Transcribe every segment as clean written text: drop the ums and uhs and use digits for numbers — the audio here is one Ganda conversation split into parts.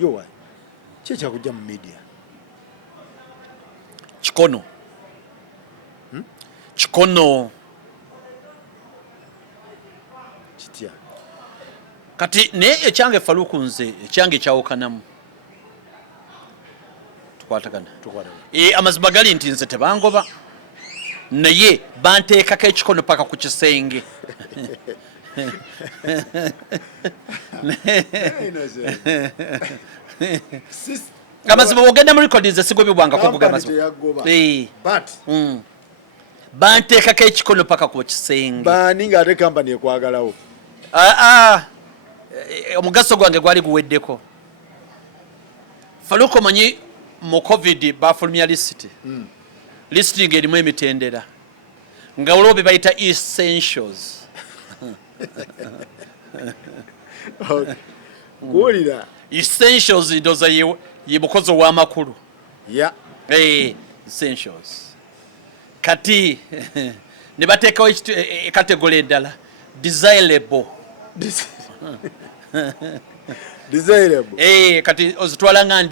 yowa checha kujja mu media chikono kitya kati ne ekyange Faluku nze ekyange kyawukanamu tukwatagana amazima gali nti nze tebangoba naye banteekako ekikono paka ku kisenge amazima bwogenda mu recordings esigobibwanga kuvuga amazima banteekako ekikono paka ku kisenge bani ng'ate kampani ekwagalawo omugaso gwange gwali guweddeko Faluku manyi mu covid bafulumya lisiti lisiti ng'erimu emitendera nga olwo bayita essentials gwolira essentials ndoza ye mukozi ow'amakulu essentials kati ne bateekawo kategole endala desirable kati ozitwala nga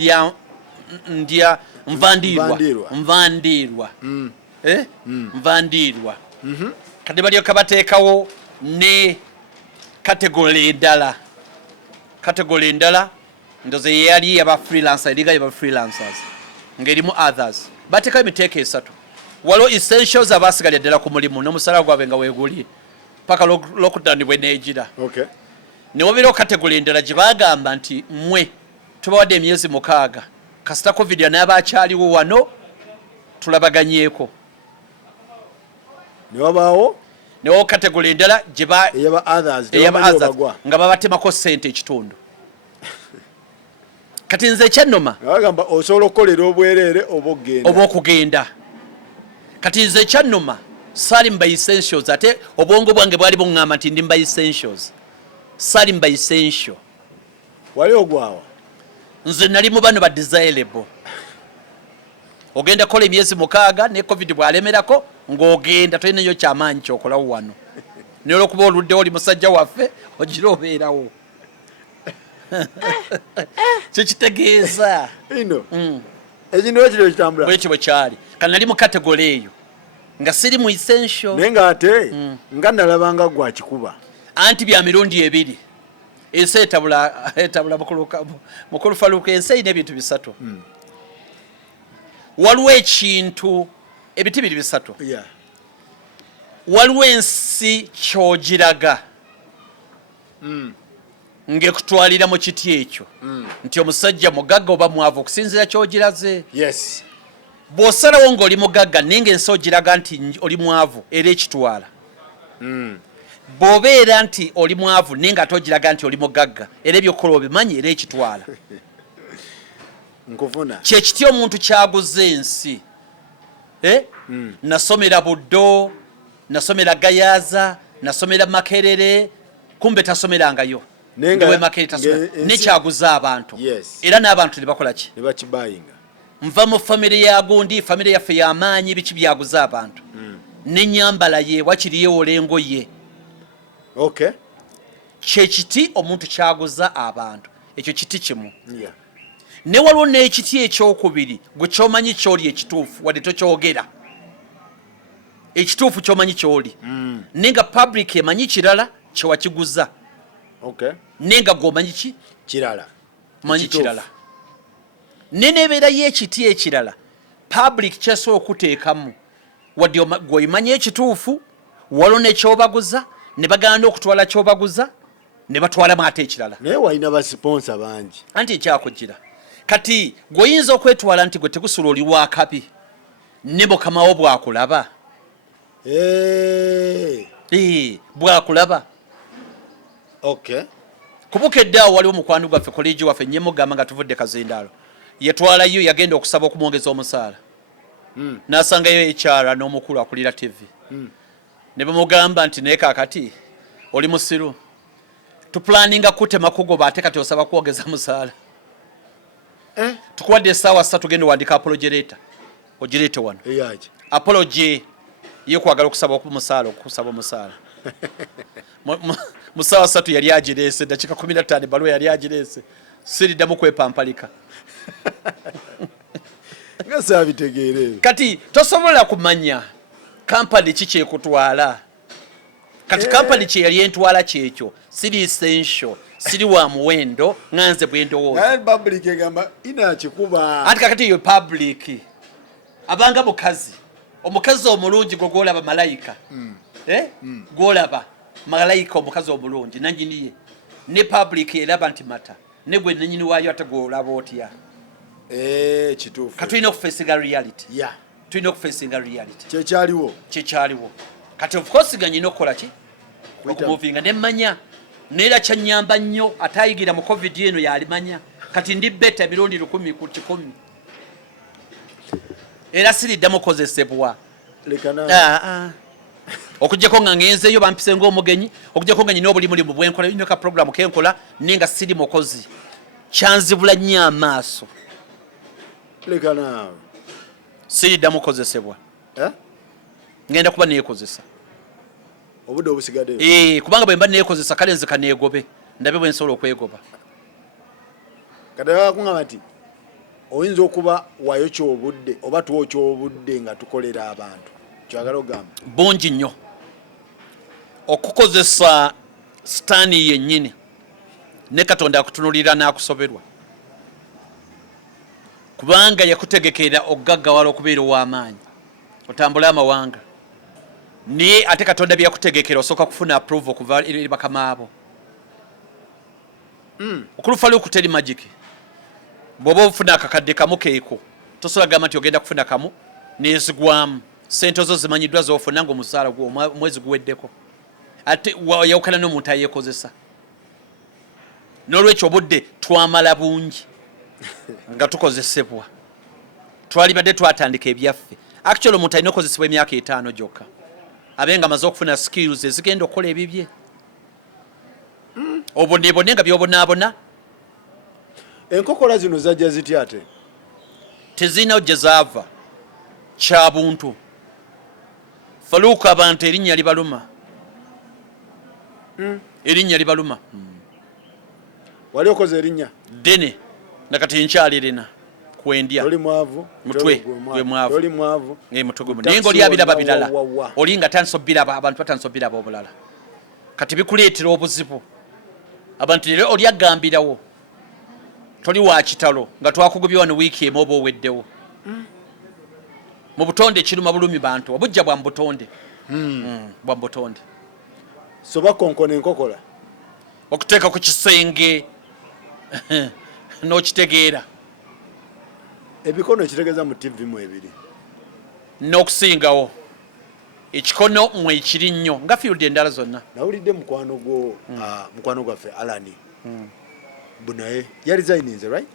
ndya nvandirwa nvandirwa kati balyoka bateekawo ne kategole endala ndoze yeyali yaba freelancer eriga yaba freelancers ng'erimu others bateekawo emiteeko esatu waliwo essentials abasigalya ddala ku mulimu n'omusala gwabwe nga weeguli paka lockdown bwe neegira ne wabeerawo kategole endala gye bagamba nti mmwe tubawadde emyezi 6 kasita covid anaaba akyaliwo wano tulabaganyeeko newawo kategole endala nga babatemako ssente ekitundu kati nze ekyannoma bagamba osobola okukolera obwereere oba okugenda kati nze ekyannoma saali mu essentials ate obwongo bwange bwali buŋŋamba nti ndi mu essentials saali mu essential wali ogwawa nze nali mu bano ba desirable ogenda kola emyezi 6 ne covid bwalemerako ng'ogenda tolinayo kyamaanyi kyokolawo wano naye olwokuba oluddewo oli musajja waffe ogira obeerawo kyekitegeeza ekintu ekiro kitambula bwekyo bwe kyali kandi nali mu kategole eyo nga siri mu essential naye ng'ate nga nalabanga gwa kikuba anti bya mirundi ebiri ensi etabula mukulu Faluku ensi erina ebintu bisatu waliwo ekintu ebiti biri bisatu waliwo ensi kyogiraga ng'ekutwalira mu kiti ekyo nti omusajja mugagga oba mwavu okusinziira kyogiraze bw'osalawo ng'oli mugagga naye ng'ensi ogiraga nti oli mwavu era ekitwala bw'obeera nti oli mwavu naye nga togiraga nti oli mugagga era ebyokukola obimanyi era ekitwala kyekiti omuntu kyaguze ensi nasomera Buddo nasomera Gayaza nasomera Makerere kumbe tasomerangayo ndewe Makerere tasomera nekyaguze abantu era n'abantu tebakola ki nebakibayinga nva mu family ya gundi family yaffe y'amaanyi biki byaguze abantu n'ennyambala ye wakiriyo olengo ye kyekiti omuntu kyaguza abantu ekyo kiti kimu ne waliwo n'ekiti ekyokubiri gwe kyomanyi kyoli ekituufu wadde tokyogera ekituufu kyomanyi kyoli nenga public emanyi kirala kyewakiguza nenga gwomanyi ki kirala manyi kirala nenebeera y'ekiti ekirala public kyasobola okuteekamu wadde gweomanyi ekituufu waliwo nekyobaguza ne baganda okutwala kyobaguza ne batwalamu ate ekirala naye walina basponsa bangi anti ekyakugira kati gweoyinza okwetwala nti gwe tegusula oli wakabi ne mukamawo bwakulaba bwakulaba ku Bukedde awo waliwo mukwano gwaffe kolegi waffe nye mugamba nga tuvudde Kazindaalo yetwalayo yagenda okusaba okumwongeza omusaala n'asangayo ekyara n'omukulu akulira TV ne bamugamba nti naye kaakati oli musiru tupulaninga kutema kugoba ate kati osaba kwogeza musaala tukuwadde essaawa 3 tugenda wandika apology ogireete wano apology yekwagala okusaba okusaba omusaala mu ssaawa 3 yali agireese dakiika 15 baluwa yali agireese siriddamu kwepampalika nga saabitegeere kati tosobola kumanya kampani ki kyekutwala kati kampani kye yali entwala kyekyo siri essential siri wa muwendo nganze bwendowooza public egamba inakikuba ati kakati yo public abanga omukazi omulungi gwe gwolaba malayika gwolaba malayika omukazi omulungi nanyiniye ne public eraba nti mata ne gwe nanyini waayo ate gwolaba otya kituufu katulina okufacinga reality tulina okufacinga reality kyekyaliwo kati of course nga nyina okukola ki okumuvinga nemmanya neera kyanyamba nnyo atayigira mu covid eno yalimanya kati ndi beta emirundi 10 ku 100 era siriddamu kozesebwa okujjako nga ngenzeeyo bampise ng'omugenyi okujjako nga nyina obulimulimu bwenkola ino ka programu kenkola nenga siri mukozi kyanzibula nnyo amaaso siriddamu kozesebwa ngenda kuba neekozesa obudde obusigadde kubanga bwe mba neekozesa kale nzika neegobe ndabe bwe nsobola okwegoba kati bakungamba nti oyinza okuba wayo kyobudde oba tuwo kyobudde nga tukolera abantu kyagala ogamba bungi nnyo okukozesa sitaani yennyini ne katonda akutunulira n'akusoberwa kubanga yakutegekera okugaggawala okubeera ow'amaanyi otambule amawanga naye ate katonda byakutegekera osooka kufuna approve okuva eri bakama abo okulufa luku teri magic bw'oba ofuna akakadde kamu keeko tosobola gamba nti ogenda kufuna kamu nezigwamu sente zo zimanyiddwa zofuna ngaomusaala omwezi guweddeko ate yawukana n'omuntu ayeekozesa n'olwekyo obudde twamala bungi nga tukozesebwa twalibadde twatandika ebyaffe actually omuntu alina okozesebwa emyaka 5 gyokka abe nga amaze okufuna skills ezigenda okukola ebibye obonebone nga byobonaabona enkokola zino zajja zitya ate tezirina gye zaava kya buntu faluuka abantu erinnya libaluma erinnya libaluma wali okoze erinnya ddene nakati nkyalirina kwendya oli mwavu mutwe gwe mwavu oli mwavu mutwe gwe naye ng'olyabiraba birala oli nga tansobiraba abantu batansobiraba obulala kati bikuleetera obuzibu abantu leero olyagambirawo toli wa kitalo nga twakugubye wano wiiki emu oba oweddewo mu butonde kiruma bulumi bantu obujja bwa mubutonde bwa mubutonde so bakonkona enkokola okuteeka ku kisenge n'okitegeera ebikono ekitegeeza mu tv mu ebiri n'okusingawo ekikono mwe ekiri nnyo nga field endala zonna nawulidde mukwano gwaffe alani bunaye yaresigninze right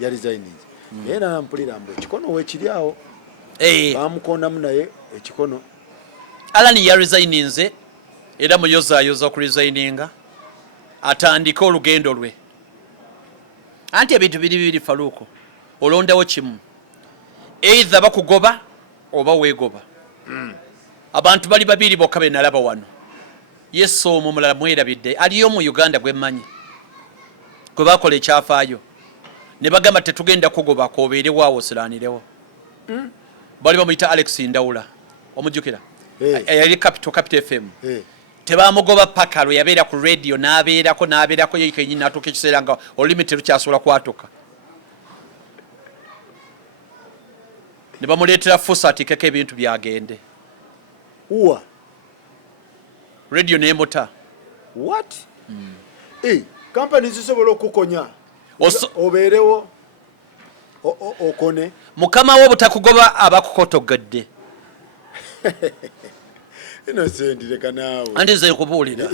yaresigninze naye nampulira mbu ekikono wekiri awo bamukondamu naye ekikono alani yaresigninze era muyozaayoza okuresigninga atandike olugendo lwe anti ebintu biri faluuko olondawo kimu either bakugoba oba weegoba abantu bali babiri bokka be nalaba wano yesu omwo mulala mwerabidde aliyo mu uganda gwemmanyi gwe bakola ekyafaayo ne bagamba tetugenda kugoba koobeerewo awo osiraanirewo bali bamuyita alex ndawula omujjukira yali capital fm tebamugoba paka lwe yabeera ku radio n'abeerako yekenyini natuuka ekiseera nga olulimi lukyasobola kwatuka ne bamuleetera fusa atikeko ebintu byagende uwa radio nemuta what kampani zisobola okukonya obeerewo okone mukama wo butakugoba abakukotogedde innocent leka naawe anti nze nkubuulira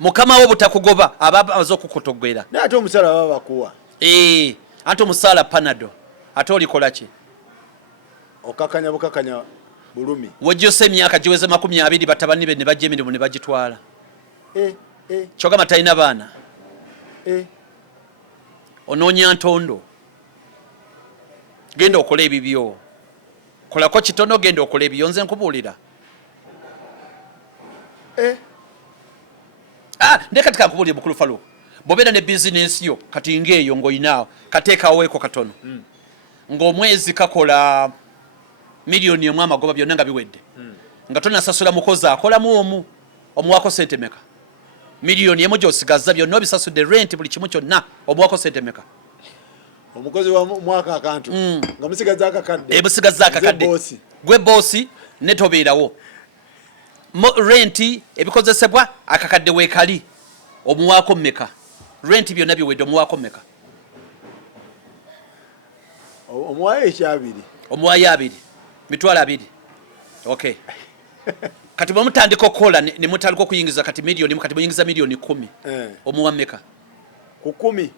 mukama wo butakugoba abaza okukutogera naye ate omusaala baba bakuwa anti omusaala panado ate olikola ki okakanya bukakanya bulumi wejjosa emyaka giweze 20 batabani be ne bajja emirimu ne bagitwala kyogamba talina baana onoonya ntondo genda okola ebibyo kolako kitono genda okola ebyo nze nkubuulira ndekatika nkubuulire bukulu faluko bobera ne business yo kati ngeyo ngoyinawo kateekawo eko katono ng'omwezi kakola miliyoni emu amagoba byonna nga biwedde nga tonasasula mukozi akolamu omuwako sente meka miliyoni emu gy'osigaza byonna obisasudde rent buli kimu kyonna omuwako sente meka omukozi wa mwaka akantu nga musigaza akakadde musigaza akakadde gwe boosi ne tobeerawo rent ebikozesebwa akakadde weekali omuwaako meka rent byonna biwedde omuwaako meka omuwayo ekyabiri omuwayo 2 mitwalo 2 okay kati bwemutandika okukola ne mutandika okuyingiza kati miliyoni kati muyingiza miliyoni 10 omuwa meka ku 10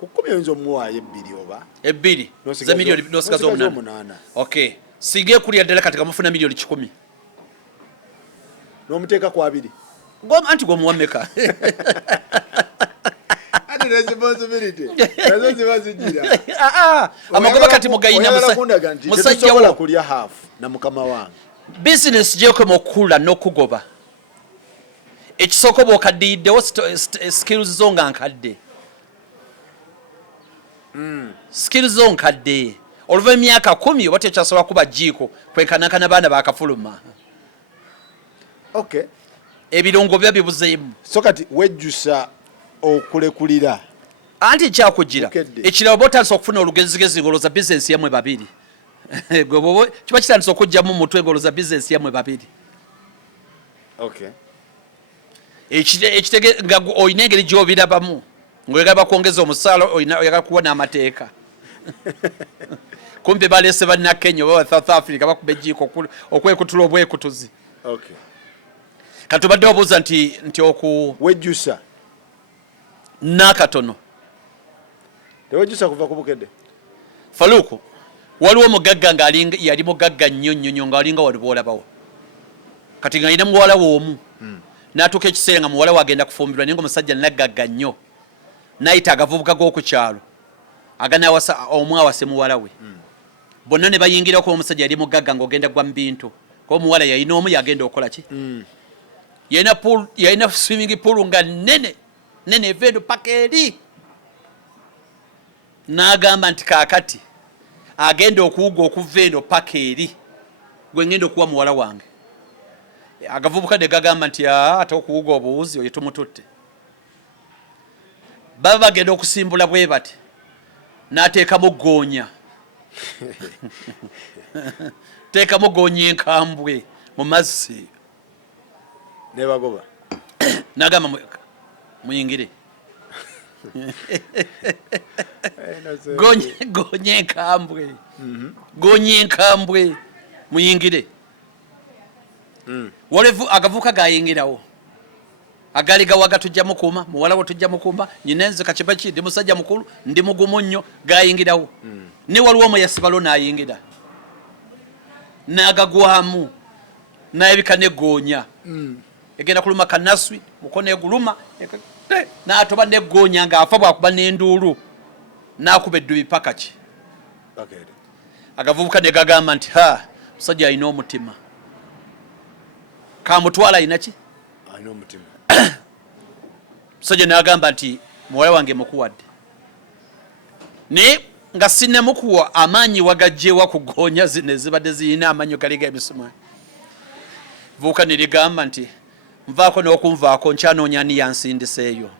ku 10 oyinza omuwayo 2 oba 2 za miliyoni nosigaza 8 okay sige kulya ddala kati kamufuna miliyoni 10 n'omuteeka ku 2 anti gwomuwa meka amagoba kati mugayina musajja wo kulya half na mukama wange business gyekoma okukula n'okugoba ekisooka oba okaddiiddewo skills zo nga nkadde skills zo nkadde oluva emyaka 10 oba tekyasobola kuba jiiko kwenkanankana baana bakafuluma okay ebirungo biba bibuzeemu so kati wejjusa okulekulira anti kyakugira ekirabo botandisa okufuna olugezigezi ngoloza bizinesi yamwe 2 kiba kitandisa okujjamu mutwe ngoloza bizinesi yamwe 2 okay ekitege nga oyina engeri gy'obirabamu ng'oyagala bakwongeza omusaala oyagala kuwa n'amateeka kumpi baleese bannakenya oba South Africa bakuba ejjiiko okwekutula obwekutuzi okay kati obadde wabuuza nti wejjusa nakatono tewejjusa kuva ku Bukedde Faluku waliwo omugagga nga yali mugagga nnyo nga walinga wali boolabawo kati nga alina muwala w'omu n'atuuka ekiseera nga muwala we agenda kufumbirwa naye nga omusajja naggagga nnyo n'ayita agavubuka g'oku kyalo aganawasa omwawase muwala we bonna ne bayingira kuba omusajja yali mugagga ng'ogenda gwa mu bintu kuba omuwala yalina omu yagenda okukola ki yalina swimming pool nga nnene evendo paka eri n'agamba nti kaakati agenda okuwuga okuva eno paka eri gwe ngenda okuwa muwala wange agavubuka ne gagamba nti ate okuwuga obuwuzi oyo tumututte baba bagenda okusimbula bwe bati n'ateekamu goonya teekamu goonya enkambwe mu mazzi nebagoba n'agamba muyingire goonya enkambwe goonya enkambwe muyingire walevu agavuka gayingirawo agali gawaga tujja mukuuma muwala we tujja mukuuma nyinenze kakiba ki ndi musajja mukulu ndi mugumu nnyo gayingirawo ne waliwo omuyasibalo n'ayingira n'agagwamu n'ayebika negoonya egenda kuluma kanaswi mukono eguluma n'atoba negoonya ng'afa bwakuba n'enduulu n'akuba eddubi paka ki agavubuka ne gagamba nti musajja alina omutima kamutwala alina ki alina omutima musajja n'agamba nti muwala wange mukuwadde naye nga sinnemukuwa amaanyi wagajjeewa ku goonya zino ezibadde zirina amaanyi galiga emisumaali vuuka ne ligamba nti nvaako n'okunvaako nkyanoonya ani yansindiseeyo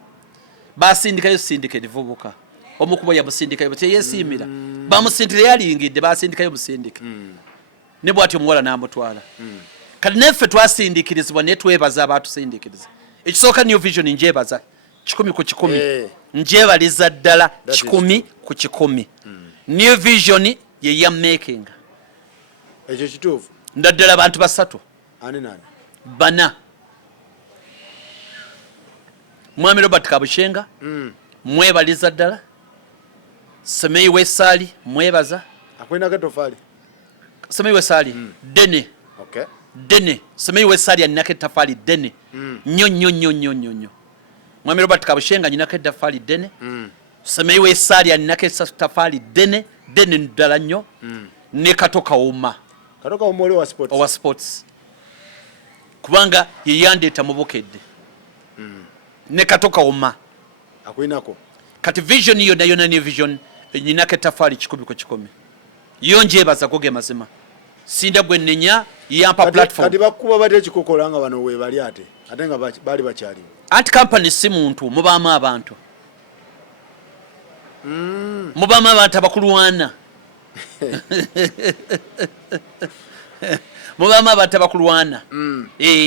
basindikayo sindika livubuka omukuba yamusindikayo teyesiimira bamusindika yalingidde basindikayo musindika ne bw'atyo omuwala n'amutwala kati neffe twasindikirizibwa naye twebaza abaatusindikiriza ekisooka new vision njebaza 100 ku 100 njebaliza ddala 100 ku 100 new vision ye ya making ekyo kituufu ndaddala abantu basatu ani nani bana mwami Robert Kabushenga mwebaliza ddala Semeyi Wesaali mwebaza akwena gatofali Semeyi Wesaali dene okay dene Semeyi Wesaali aninako ettafali dene nnyo mwami Robert Kabushenga aninako ettafali dene Semeyi Wesaali aninako ettafali dene ddala nnyo ne Katoka Uma oli owa sports kubanga yeyandeeta mu Bukedde ne Katoka Uma akuinako kati vision iyo nayo ne vision nyinako ettaffaali 10 yonjebaza goge mazima sinda gwe nenya yampa platform kati bakuba bate ekikokola nga bano we bali ate nga bali bakyali anti company si muntu mubaamu abantu mubaamu abantu abakulwana mubaamu abantu abakulwana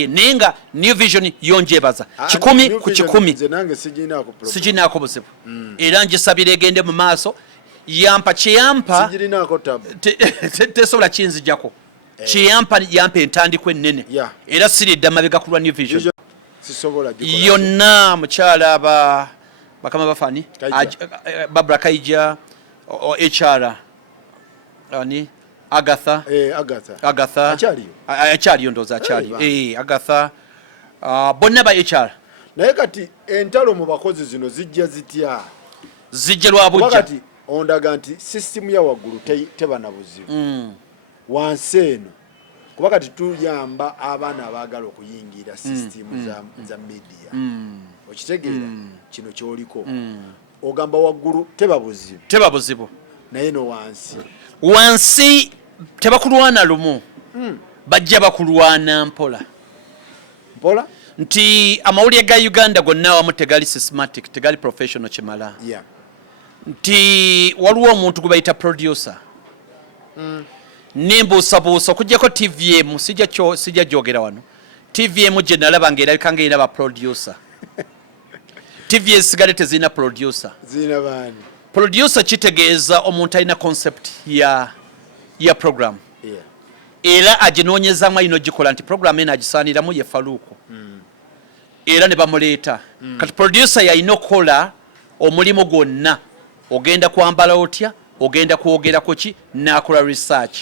nenga new vision yonjebaza 10 ku 10 sijinaako buzibu era ngisabira egende mu maaso yampa kyeyampa tesobola kinzijjako kyeyampa yampa entandiko ennene era siridda mabega kulwa new vision yonna mukyala bakama bafani Barbara Kaija HR ani Agatha akyaliyo ndooza akyaliyo Agatha bonna ba HR naye kati entalo mu bakozi zino zijja zitya zijja lwa bujja ondaga nti system ya waggulu teba na buzibu wansi eno kuba kati tuyamba abaana abaagala okuyingira system za media okitegeera kino kyoliko ogamba waggulu teba buzibu naye no wansi tebakulwana lumu bajja bakulwana mpola nti amawulire ga Uganda gonna awamu tegali systematic tegali professional kimala nti waliwo omuntu gwe bayita producer nimbuusabuusa okuggyako TVM sijja gyogera wano TVM gye nalaba ng'erabika ng'erina ba producer TV esigale tezirina producer producer kitegeeza omuntu alina concept ya program era aginoonyezaamu alina ogikola nti program eno agisaaniramu ye Faluuko era ne bamuleeta kati producer yalina okukola omulimu gwonna ogenda kwambala otya ogenda kwogerako ki n'akola research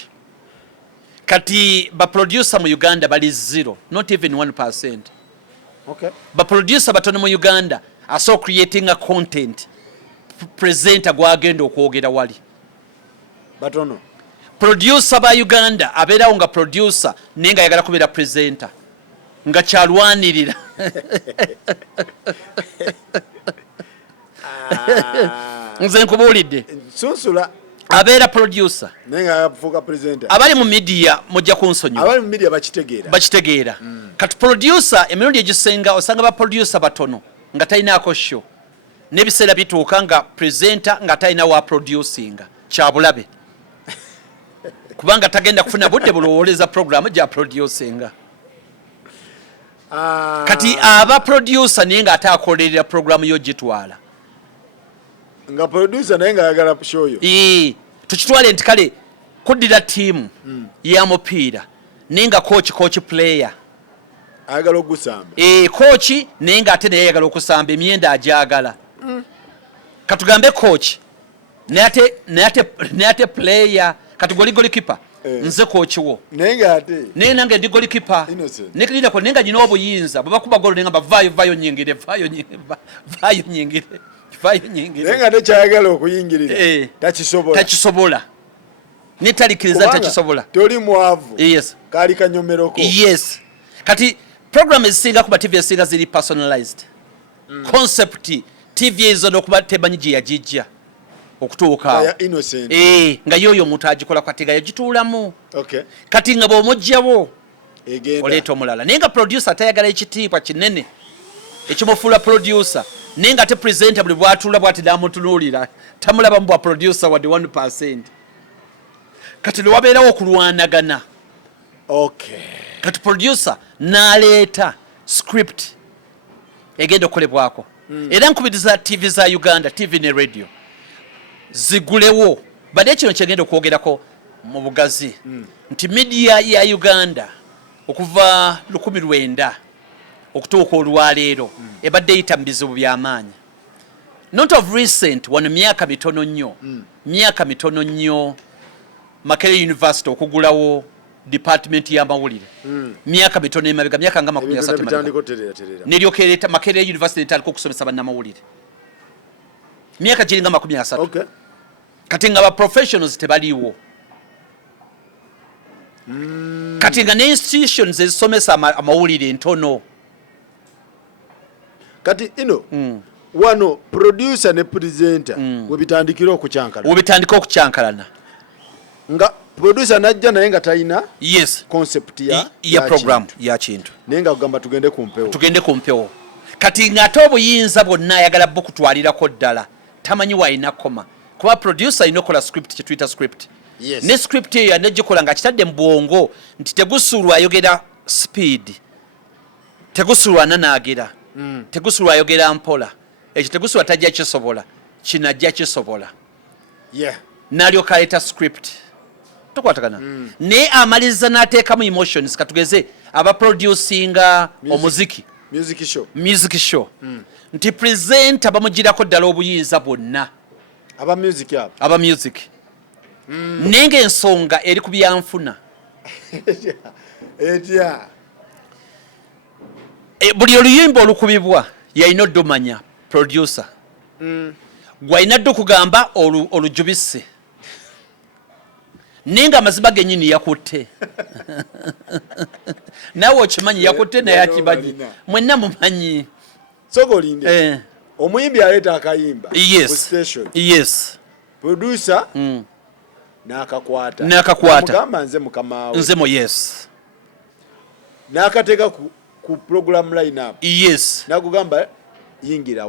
kati ba producer mu Uganda bali 0 not even 1%. Ba producer batono mu Uganda aso creating a content presenter gwagenda okwogera wali batono producer ba Uganda abeerawo nga producer nenga yagala kubeera presenter nga kyalwanirira nze nkubuulidde sunsula abeera producer nenga afuuka presenter abali mu media mujja kunsonyiwa abali mu media bakitegeera kati producer emirundi egisenga osanga ba producer batono nga talinaako show n'ebiseera bituuka nga presenter nga talina wa producinga kyabulabe kubanga tagenda kufuna budde bulowooleza programu gya producinga kati aba producer naye nga ate akolerera programu yogitwala nga producer naye nga ayagala show yo tukitwale nti kale kuddira tiimu ya mupiira naye nga coach player ayagala ogusamba coach naye nga ate naye ayagala okusamba emyenda agyagala katugambe coach naye ate player kati golikipa nze coach wo naye nange ndi golikipa nekirindako naye nga nyina obuyinza bwe bakuba golo naye nga bavaayo nyingire naye nga tekyayagala okuyingirira takisobola netalikiriza takisobola toli mwavu kaali kanyomeroko kati program ezisinga kuba TV ezisinga ziri personalized concept TV ezo nokuba tebanyi gye yagijja okutuuka nga yoyo omuntu agikola kati nga yagituulamu kati nga bw'omuggyabo oleeta omulala naye nga producer tayagala ekitiibwa kinene ekimufuula producer naye nga ate presenter buli bwatuula bwati namutunuulira tamulabamu bwa producer wadde 1%. kati newabeerawo okulwanagana kati producer n'aleeta script egenda okukolebwako era nkubiriza TV za Uganda TV ne radio zigulewo badde kino kyegenda okwogerako mu bugazi nti media ya Uganda okuva 1900 okutuuka olwaleero ebadde eyita mu bizibu by'amaanyi not of recent wano myaka mitono nnyo Makerere University okugulawo department y'amawulire myaka mitono emabega myaka nga 30 neryokereta Makerere University netandika okusomesa bannamawulire myaka giringa 30 kati nga ba professionals tebaliiwo kati nga ne institutions ezisomesa amawulire ntono kati wano producer ne presenter webitandikira okucyankalana nga producer najja naye nga talina yes concept ya program ya kintu naye nga kugamba tugende ku mpewo kati ng'ate obuyinza bwonna ayagala bukutwalirako ddala tamanyi waayina koma kuba producer alina okola script kyetuyita script yes. ne script eyo yanegikola nga kitadde mu bwongo nti Tegusulwa ayogera speed Tegusulwa nanaagera Tegusulwa ayogera mpola ekyo Tegusulwa tajja kisobola kinajja kisobola n'alyoka aleeta script tukwatagana naye amaliza n'ateekamu emotions katugeze abaproducinga omuziki music show nti presenter bamugirako ddala obuyinza bwonna aba music naye ng'ensonga eri ku byanfuna buli oluyimba olukubibwa yalina oddomanya producer gwalina dde okugamba olujubise naye nga amazima gennyini yakutte naawe okimanyi yakutte naye akimanyi mwenna mumanyi sokolinde omuyimbi aleeta akayimba yes producer n'akakwata mugamba nze mukama nzemo yes n'akateeka ku program line up yes nakugamba yingira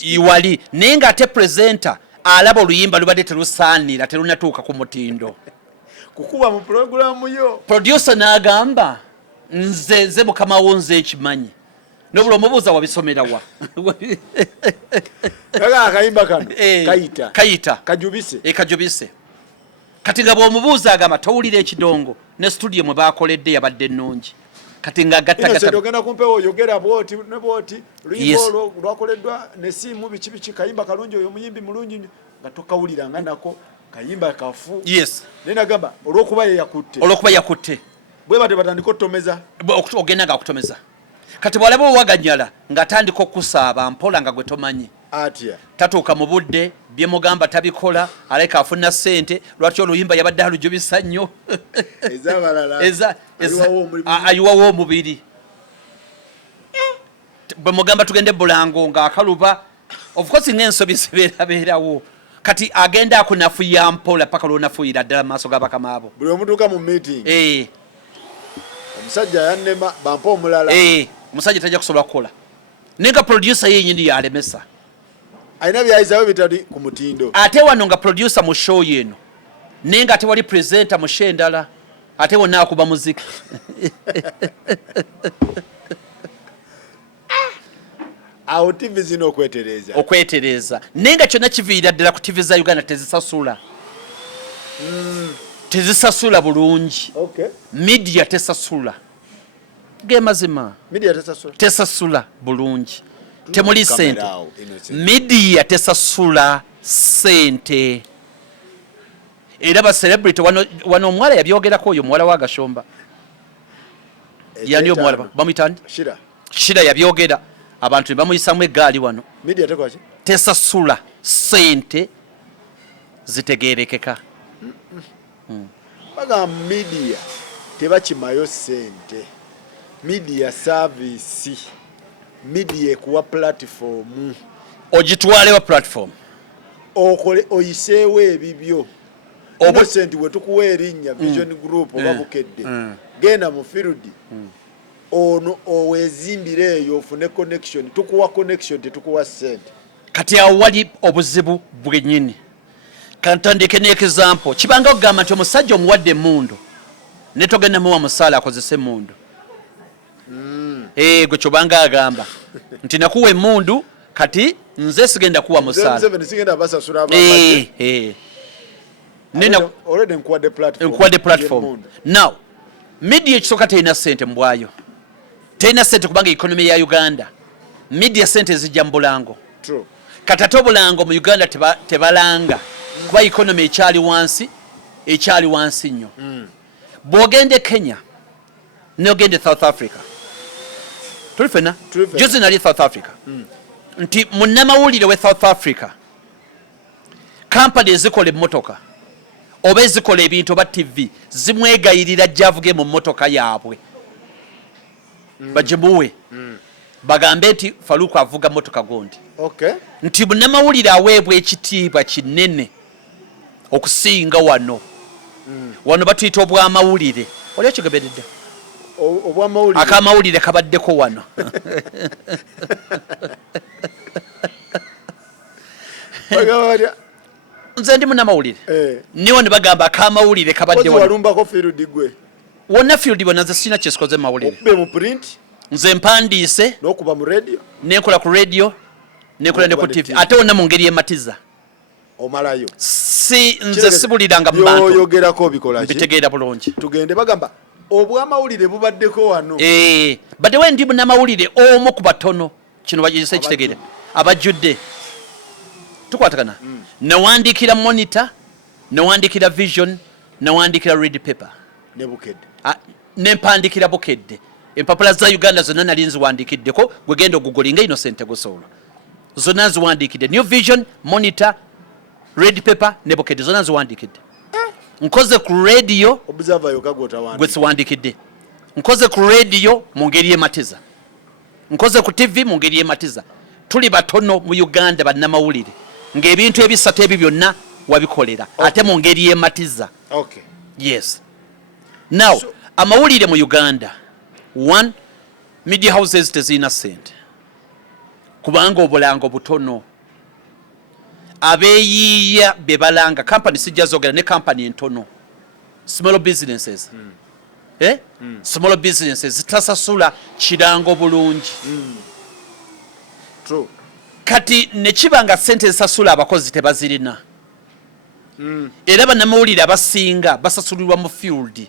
iwali naye ng'ate presenter alaba oluyimba lubadde terusaanira terunatuuka ku mutindo kukuba mu programu yo producer n'agamba nze mukamawo nze ekimanyi nobula omubuuza wabisomera wa akayimba kano kayita kajubise kati nga bw'omubuuza agamba towulira ekidongo ne studio mwe baakoledde yabadde ennungi kati nga gattagenda kumpewo oyogera bwoti ne bwoti luyimba lwakoleddwa nesiimu biki kayimba kalungi oyo omuyimbi mulungi nga tokawulira nga nako kayimba kafu yes naye nagamba olw'okuba yakutte bwe bate batandika otomeza ogenda nga akutomeza kati bw'alaba owaganyala ng'atandika okusaaba mpola nga gwe tomanyi atya tatuuka mu budde bye mugamba tabikola aleka afuna ssente lwaki oluyimba yabadde alujubisa nnyo ayiwawo omubiri bwe mugamba tugende bulango ng'akaluba of course ng'ensobi zibeerabeerawo kati agenda akunafuya mpola paka lw'onafuira ddala mu maaso g'abakama abo buli omutuuka mu meeting omusajja yannema bampa omulala omusajja tajja kusobola kukola naye nga producer yennyini yalemesa alina byayizaawo bitali ku mutindo ate wano nga producer mu show yeno naye nga ate wali presenter mu show endala ate wonna akuba muziki awo TV zino okwetereza naye nga kyonna kiviira ddala ku TV za Uganda tezisasula tezisasula bulungi media tesasula gemazima tesasula bulungi temuli sente media tesasula sente era ba celebrity wano omwala yabyogerako oyo muwala wa Gashomba yani omwala bamuyitandi shira yabyogera abantu bamuyisamu eggaali wano media tekwache tesasula sente zitegerekeka baga media tebakimayo sente media service media kuwa platform ogitwale wa platform okole oyiseewo ebibyo Innocent we tukuwa erinnya Vision Group oba Bukedde genda mu field ono owezimbire eyo ofune connection tukuwa connection tetukuwa sente kati awo wali obuzibu bwennyini kantandike n'example kibanga okugamba nti omusajja omuwadde emmundu ne togenda muwa musaala akozese emmundu gwe kyobanga agamba nti nakuwa emmundu kati nze sigenda kuwa musaala nkuwadde platform now media ekisooka terina ssente mu bwayo terina ssente kubanga economy ya Uganda media ssente zijja mu bulango kati ate obulango mu Uganda tebalanga kuba economy ekyali wansi nnyo bw'ogende Kenya n'ogende South Africa tuli fena juzi nali South Africa nti munnamawulire we South Africa kampani ezikola emmotoka oba ezikola ebintu oba TV zimwegayirira ajja avuge mu mmotoka yaabwe bagimuwe bagambe nti Faluku avuga motoka gondi. Okay. Nti munnamawulire aweebwa ekitiibwa kinene okusinga wano. Wano batuyita obwamawulire. Oli ekigoberedde? Obwamawulire. Akamawulire kabaddeko wano. Nze ndi munnamawulire. Niwo ne bagamba akamawulire kabadde wano. Walumbako field gwe. Wonna field bonna nze sina kyesikoze mawulire. Okube mu print. Nze mpandiise. N'okuba mu radio. Nekola ku radio. Nekola ne ku TV. Ate wonna mu ngeri y'ematiza. Omalayo. Si nze sibuliranga mu bantu. Yogerako bikola ki? Bitegeera bulungi. Tugende bagamba obwamawulire bubaddeko wano. Badde we ndi munnamawulire omu ku batono. Kino bagiyise ekitegeere. Abajjudde. Tukwatagana. Nawandiikira monitor, nawandiikira vision, nawandiikira red paper. Ne Bukedde. Ne mpandikira Bukedde. Empapula za Uganda zonna nali nziwandiikiddeko gwe genda ogugolinga Innocent Tegusulwa. Zonna nziwandiikidde. New vision, monitor, red paper ne Bukedde zonna nziwandiikidde. Nkoze ku radio observer yokagota wandi. Gwe siwandiikidde. Nkoze ku radio mu ngeri y'ematiza. Nkoze ku TV mu ngeri y'ematiza. Tuli batono mu Uganda bannamawulire. Ng'ebintu ebisatu ebyo byonna wabikolera. Ate mu ngeri y'ematiza. Okay. Yes. Now, amawulire mu Uganda. One, media houses tezina sente. Kubanga obulango butono. Abeeyiya bebalanga. Company sijja zogera ne company entono. Small businesses. Small businesses zitasasula kirango bulungi. True. Kati nekibanga sente zisasula abakozi tebazirina. Era bannamawulire abasinga basasulirwa mu field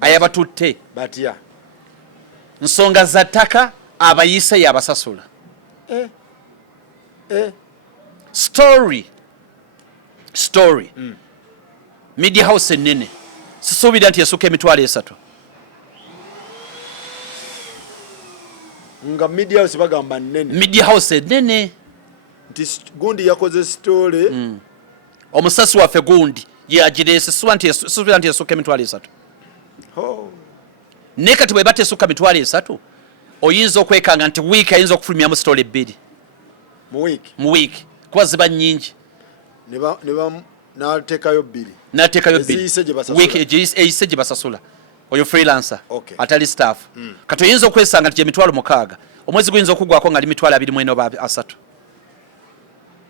ayabatutte. Batya. Nsonga za ttaka abayise yabasasula. Story. Media house enene. Sisuubira nti yasukka emitwalo 3. Nga media house bagamba nene. Media house enene. Nti gundi yakoze story. Omusasi waffe gundi yagirese sisuubira nti yasukka emitwalo 3. Ne kati bwe batesukka mitwalo 3 oyinza okwekanga nti week ayinza okufulumyamu story 2 mu week kuba ziba nnyingi. N'ateekayo 2. N'ateekayo 2 week eyise gye basasula oyo freelancer atali staff. Kati oyinza okwesanga nti gye mitwalo 6 omwezi guyinza okugwako nga ali mitwalo 24 oba 3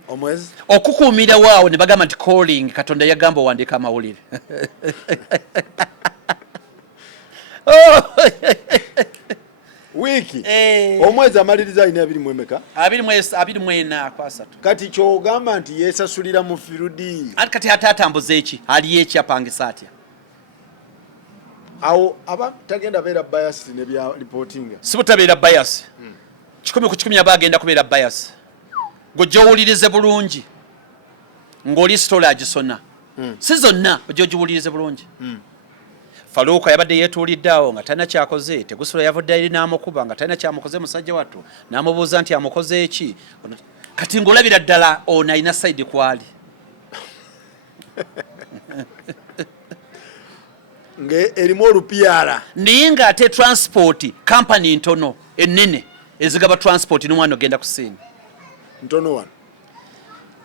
omwezi. Okukuumira waawo ne bagamba nti calling Katonda yagamba owandiika amawulire. Wiki. Omwezi amaliriza alina 20 emeka? 24 kwa 3. Kati kyogamba nti yesasulira mu firudi. Kati atatambuza eki ali eki apangisa atya. Awo aba tagenda beera bias ne bya reporting. Sibutabeera bias. 10 ku 10 abagenda kubeera bias. Gojja owulirize bulungi. Ng'oli story agisona. Si zonna ojja ogiwulirize bulungi. Faluku yabadde yetuulidde awo nga talina kyakoze. Tegusulwa yavudde eri n'amukuba nga talina kyamukoze musajja wattu. N'amubuuza nti amukoze eki. Kati ng'olabira ddala ono alina side kwali. Erimu olupiara. Naye ng'ate transport company ntono ennene ezigaba transport n'omwana ogenda kusiima. Ntono wano.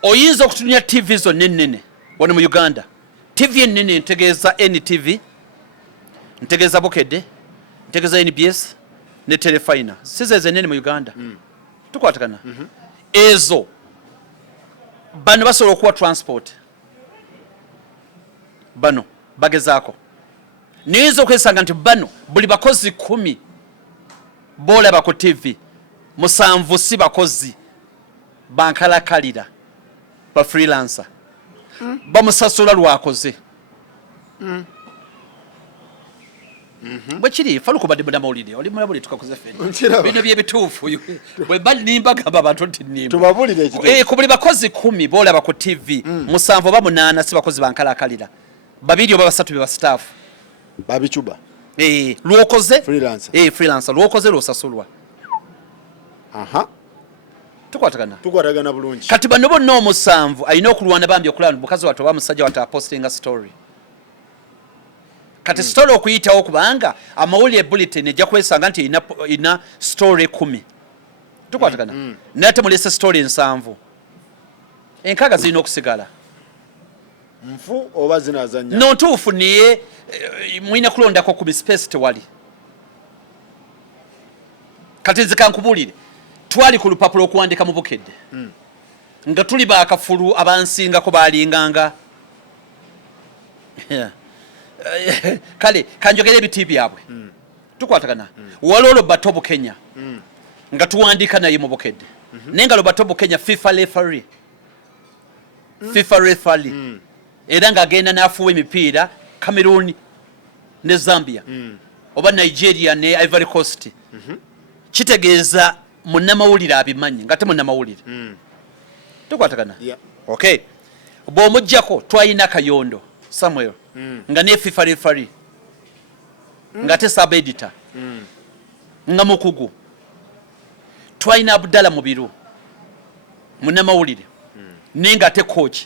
Oyinza okutunya TV zonna ennene wano mu Uganda. TV ennene ntegeeza NTV, ntegeeza Bukedde, ntegeeza NBS ne Telefina. Sizo ennene mu Uganda. Tukwatagana. Ezo bano basobola okuwa transport. Bano bagezaako. Nizo kwesanga nti bano buli bakozi 10 bolaba ku TV 7 si bakozi bankalakalira ba freelancer. Bamusasula lwakoze. Bwekiri Faluku badde munnamawulire oli mulabuli tukakoze fenna. Bino bye bituufu. Bwe bali nimba gamba abantu nti nimba. Tubabulire ekituufu. Ku buli bakozi 10 bolaba ku TV 7 oba 8 si bakozi bankalakalira. 2 oba 3 be ba staff. Babichuba. Lwokoze freelancer. Freelancer lwokoze losasulwa. Tukwatagana bulungi. Kati bano bonna 7 alina okulwana bambi okulwana mukazi wattu oba musajja wattu apostinga story. Kati story okuyitawo kubanga amawulire bulletin ejja kwesanga nti ina story 10 tukwatagana nate mulese story nsanvu enkaga zirina okusigala nfu oba zinazanya no ntuufu niye mwina kulondako ku space tewali kati nze kankubulire twali ku lupapula okuwandika mu Bukedde nga tuli bakafulu abansingako balinganga kale kanjogera ebiti byabwe tukwatagana waliwo Lobatobu Kenya nga tuwandika naye mu Bukedde naye nga Lobatobu Kenya FIFA referee era ng'agenda n'afuwa emipiira Cameroon ne Zambia oba Nigeria ne Ivory Coast kitegeeza munnamawulire abimanyi nga te munnamawulire tukwatagana okay bw'omuggyako twalina Kayondo Samuel nga ne FIFA referee nga te sub editor nga mukugu twalina Abdalla Mubiru munnamawulire nenga te coach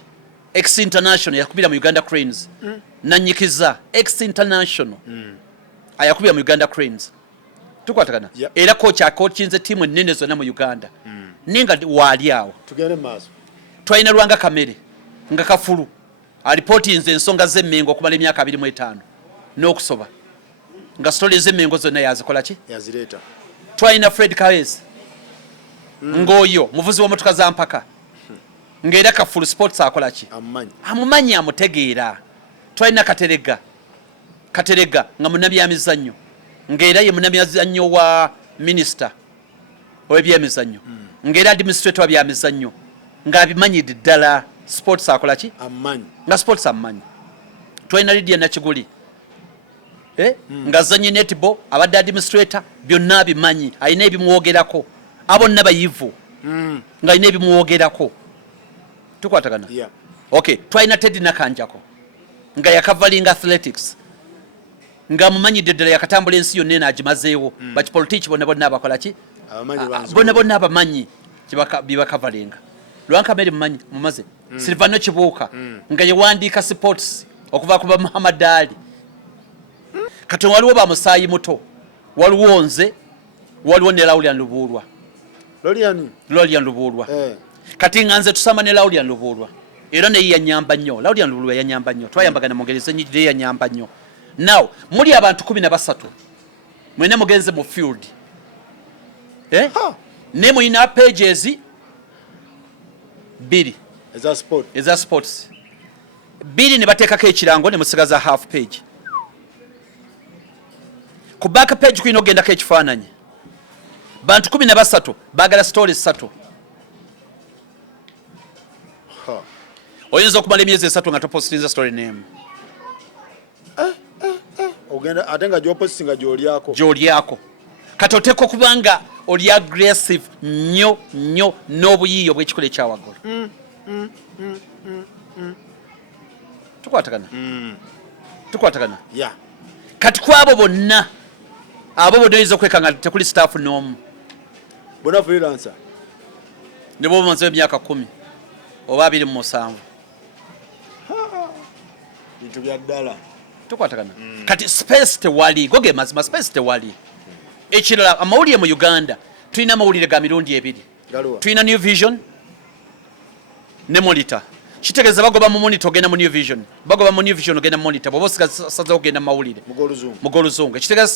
ex international yakubira mu Uganda Cranes nanyikiza ex international ayakubira mu Uganda Cranes tukwatagana era coach akochinze team ennene zonna mu Uganda ninga wali awo tugende maaso twalina Lwanga Kamere nga kafulu alipotinze ensonga z'emmengo okumala emyaka 25 n'okusoba nga stories z'emmengo zonna yazikola ki yazireta twalina Fred Kawes ngoyo muvuzi wa motoka za mpaka ngera kafulu sports akola ki amumanyi amutegeera twalina Katerega nga munabyamizannyo ngera ye munabyamizannyo wa minister w'ebyemizannyo ngera administrator wa byamizannyo nga abimanyidde ddala sports akola ki nga sports amanyi twalina Lydia Nakiguli nga zannye netball abadde administrator byonna abimanyi alina ebimuwogerako abo nna bayivu nga alina ebimuwogerako tukwatagana okay twalina Teddy Nakanjako nga yakavalinga athletics nga mumanyidde ddala yakatambula ensi yonna enagimazeewo bakipolitiki bonna abakola ki bonna abamanyi bibakavalinga Lwankamere mumaze Silvano Kibuuka nga yewandiika sports okuva ku Muhammad Ali kati waliwo bamusaayi muto waliwo nze waliwo ne Laulian Lubuulwa kati nga nze tusama ne Laulian Lubuulwa era naye yanyamba nnyo Laulian Lubuulwa yanyamba nnyo twayambagana mu ngeri z'ennyingi yanyamba nnyo now muli abantu 13 mwene mugenze mu field ne muyina pages 2 eza sports 2 ne bateekako ekirango ne musigaza half page ku back page kuyina ogendako ekifaananyi bantu 13 baagala stories 3 oyinza okumala emyezi 3 nga topostinza story name ogenda ate nga gyopostinga gy'olyako kati oteeka okubanga oli aggressive nnyo n'obuyiiyo bw'ekikola ekyawaggulu tukwatagana kati kwabo bonna abo bonna oyinza okweka nga tekuli staff n'omu bona freelancer ne bo bamazeyo emyaka 10 oba 27 bintu bya ddala tukwatagana kati space tewali goge mazima space tewali ekirala amawulire mu Uganda tulina amawulire ga mirundi 2 tulina New Vision ne Monitor kitegeeza bagoba mu Monitor ogenda mu New Vision bagoba mu New Vision ogenda mu Monitor bobo saza ogenda mu mawulire mugoluzungu kitegeeza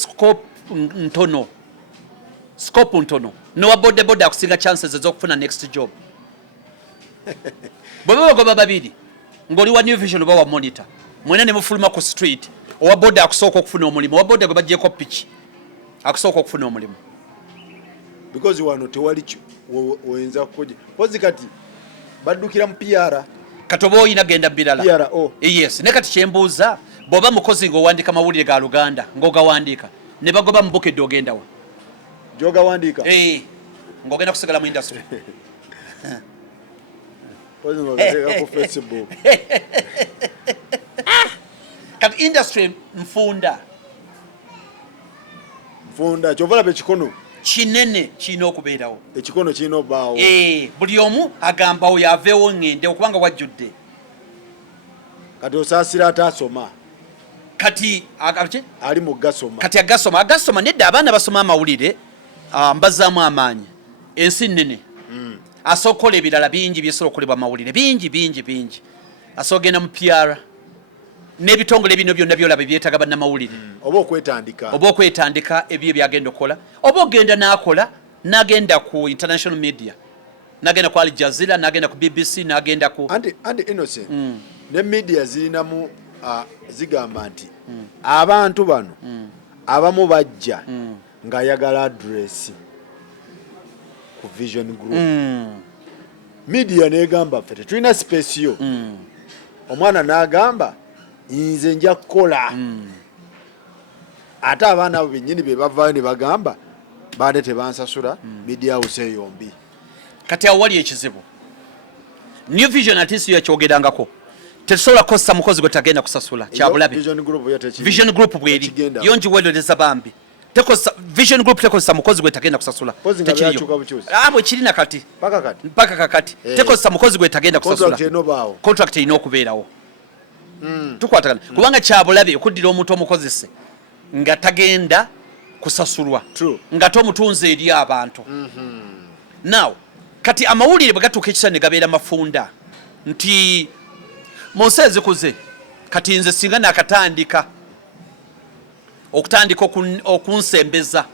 scope ntono nowa boda akusinga chances ez'okufuna next job bobo bagoba babiri ng'oli wa New Vision oba wa Monitor mwena ne mufuluma ku street owa boda akusooka okufuna omulimu owa boda gwe bagyeko piki akusooka okufuna omulimu because wano tewali oyinza kukoja pozi kati baddukira mu PR kati oba oyina genda birala PR yes ne kati kyembuuza bw'oba mukozi ng'owandika mawulire ga Luganda ng'ogawandiika ne bagoba mu Bukedde ogendawa gyogawandiika ng'ogenda kusigala mu industry pozi ng'ogateeka ku Facebook kati industry nfunda kyovalaba ekikono kinene kirina okubeerawo ekikono kirina obaawo buli omu agambawo yaveewo ŋŋende okubanga wajjudde kati osaasira ataasoma kati ali mu gasoma kati agasoma nedda abaana basoma amawulire mbazaamu amaanyi ensi nnene asokola ebirala bingi byesobola okolebwa mawulire bingi asogenda mu PR n'ebitongole bino byonna byolaba byetaga bannamawulire oba okwetandika ebyo byagenda okukola oba ogenda n'akola n'agenda ku international media n'agenda ku Al Jazeera n'agenda ku BBC n'agenda ku anti innocent ne media zirinamu zigamba nti abantu bano abamu bajja ng'ayagala address ku Vision Group media negamba ffe tetulina space yo omwana n'agamba nze nja kukola ate abaana abo bennyini be bavaayo ne bagamba baade tebansasula media house eyombi kati awo wali ekizibu New Vision ate si yakyogerangako tesobola kosa mukozi gwe tagenda kusasula kyabulabe Vision Group bweri yonji welereza bambi tekosa Vision Group tekosa mukozi gwe tagenda kusasula tekiriyo abo kirina kati paka kakati tekosa mukozi gwe tagenda kusasula contract ino okubeerawo tukwatagana kubanga kyabulabe okuddira omuntu omukozese nga tagenda kusasulwa nga tomutunze eri abantu now kati amawulire bwe gatuuka ekisa ne gabeera mafunda nti munsi ezikuze kati nze singa nakatandika okutandika okunsembeza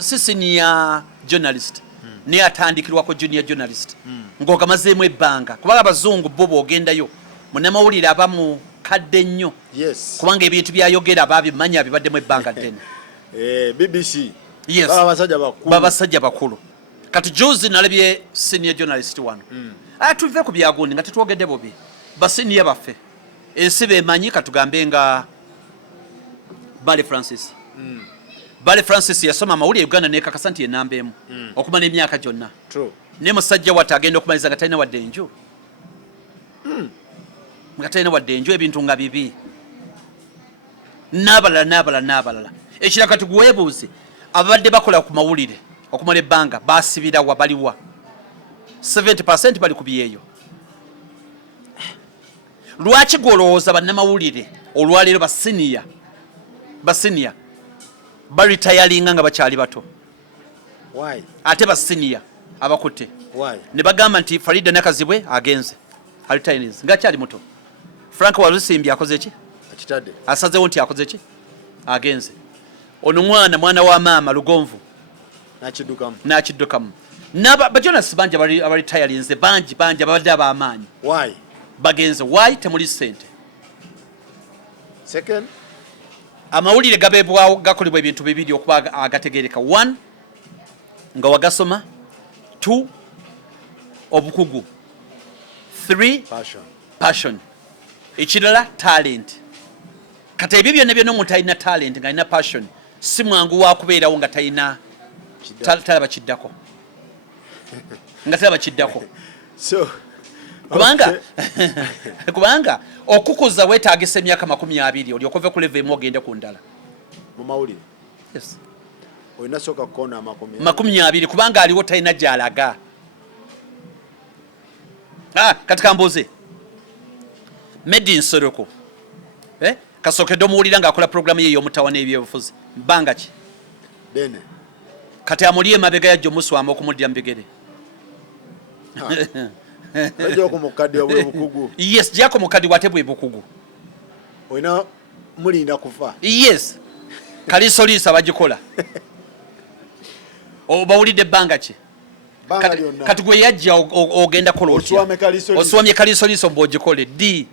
senior journalist ne atandikirwako junior journalist ng'ogamazeemu ebbanga kubanga abazungu bo bwogendayo munnamawulire abamu kadde nnyo kubanga ebintu byayogera baabimanya bibaddemu ebbanga ddene BBC babasajja bakulu kati juzi nalabye senior journalist wano tuve ku byagundi nga tetwogedde bobi basenior baffe ensi bemanyi katugambe nga Bale Francis yasoma amawulire Uganda nekakasa nti enamba emu okumala emyaka gyonna ne musajja wate agenda okumaliza nga talina wadde enju nga talina wadde enju ebintu nga bibi n'abalala ekiraka tugwebuuze ababadde bakola ku mawulire okumala ebbanga basibirawa baliwa 70% bali ku byeyo lwaki gwolowooza bannamawulire olwaleero basenior baritayalinga nga bakyali bato ate basenior abakutte ne bagamba nti Farida Nakazibwe agenze alitayalinze nga kyali muto Frank Walusimbi akoze ki asazewo nti akoze ki agenze ono mwana wa maama Lugonvu nakiddukamu bajonas bangi abaritayalinze bangi ababadde ab'amaanyi bagenze why temuli ssente second amawulire gabeebwawo gakolebwa ebintu bibiri okuba agategereka 1 nga wagasoma 2 obukugu 3 passion ekirala talent kati ebyo byonna omuntu alina talent nga alina passion si mwangu wakubeerawo nga talaba kiddako kubanga okukuza weetaagisa emyaka 20 olyoka ove ku level emu ogende ku ndala mu mawulire olina soka kona 20 kubanga aliwo talina gyalaga kati kambuuze Medi Nsoroko kasookedde omuwulira ng'akola programu ye ey'omutawa n'ebyobufuzi bbanga ki kati amuli emabega yajja omuswama okumuddira mu bigere yes jako mukadi wate bwe bukugu olina mulinda kufa yes kalisolisa bagikola obawulidde ebbanga ki kati gwe yajja ogenda kola oswamye kalisolisa mbogikole d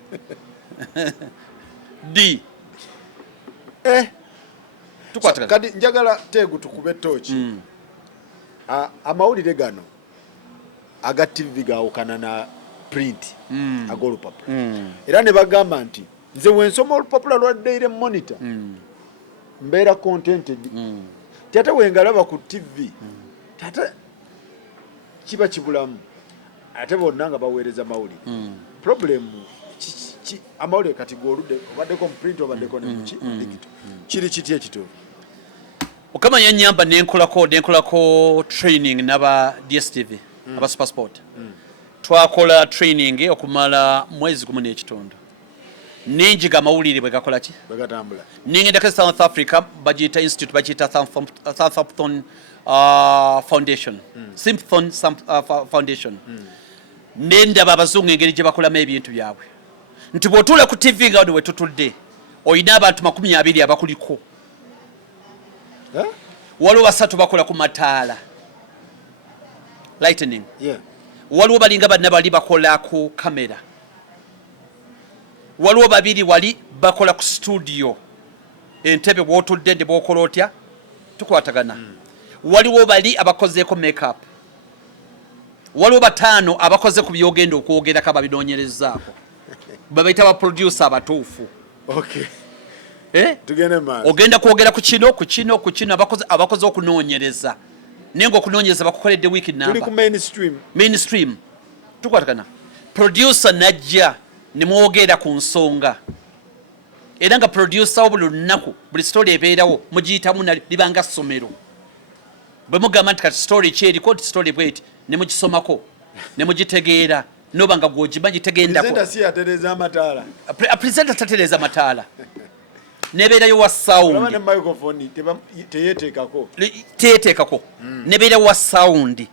kati njagala Tegu tukube tochi amawulire gano aga TV gawukana na print agolupapula era ne bagamba nti nze wensoma olupapula lwa Daily Monitor mbeera contented tate wengalaba ku TV tate kiba kibulamu ate bonna nga baweereza mawulire problem amawulire kati goludde obaddeko mu print obaddeko ne muki digital kiri kiti ekituufu okama yanyamba nenkolako training naba DSTV aba Supersport twakola training okumala mwezi gumu n'ekitundu ninjiga amawulire bwe gakola ki bagatambula ningendako South Africa bagiyita institute bagiyita Southampton Foundation Simpson Foundation nendaba abazungu engeri gye bakolamu ebintu byabwe nti bw'otuula ku TV nga wano we tutudde oyina abantu 20 abakuliko waliwo basatu bakola ku mataala lightning waliwo balinga banna bali bakola ku kamera waliwo babiri wali bakola ku studio entebe bw'otudde ne bw'okola otya tukwatagana waliwo bali abakozeeko makeup waliwo bataano abakoze ku byogenda okwogerako babinoonyerezaako babayita baproducer abatuufu ogenda kwogera ku kino abakoze okunoonyereza naye ng'okunoonyereza bakukoledde wiiki namba mainstream tukwatagana producer najja ne mwogera ku nsonga era nga producer wo buli lunaku buli story ebeerawo mugiyitamu libanga ssomero bwe mugamba nti kati story kyeriko nti story bweti ne mugisomako ne mugitegeera noba nga gwogimanyi tegendako presenter tatereeza mataala nebeerayo wa sound teyeteekako nebeerayo wa sound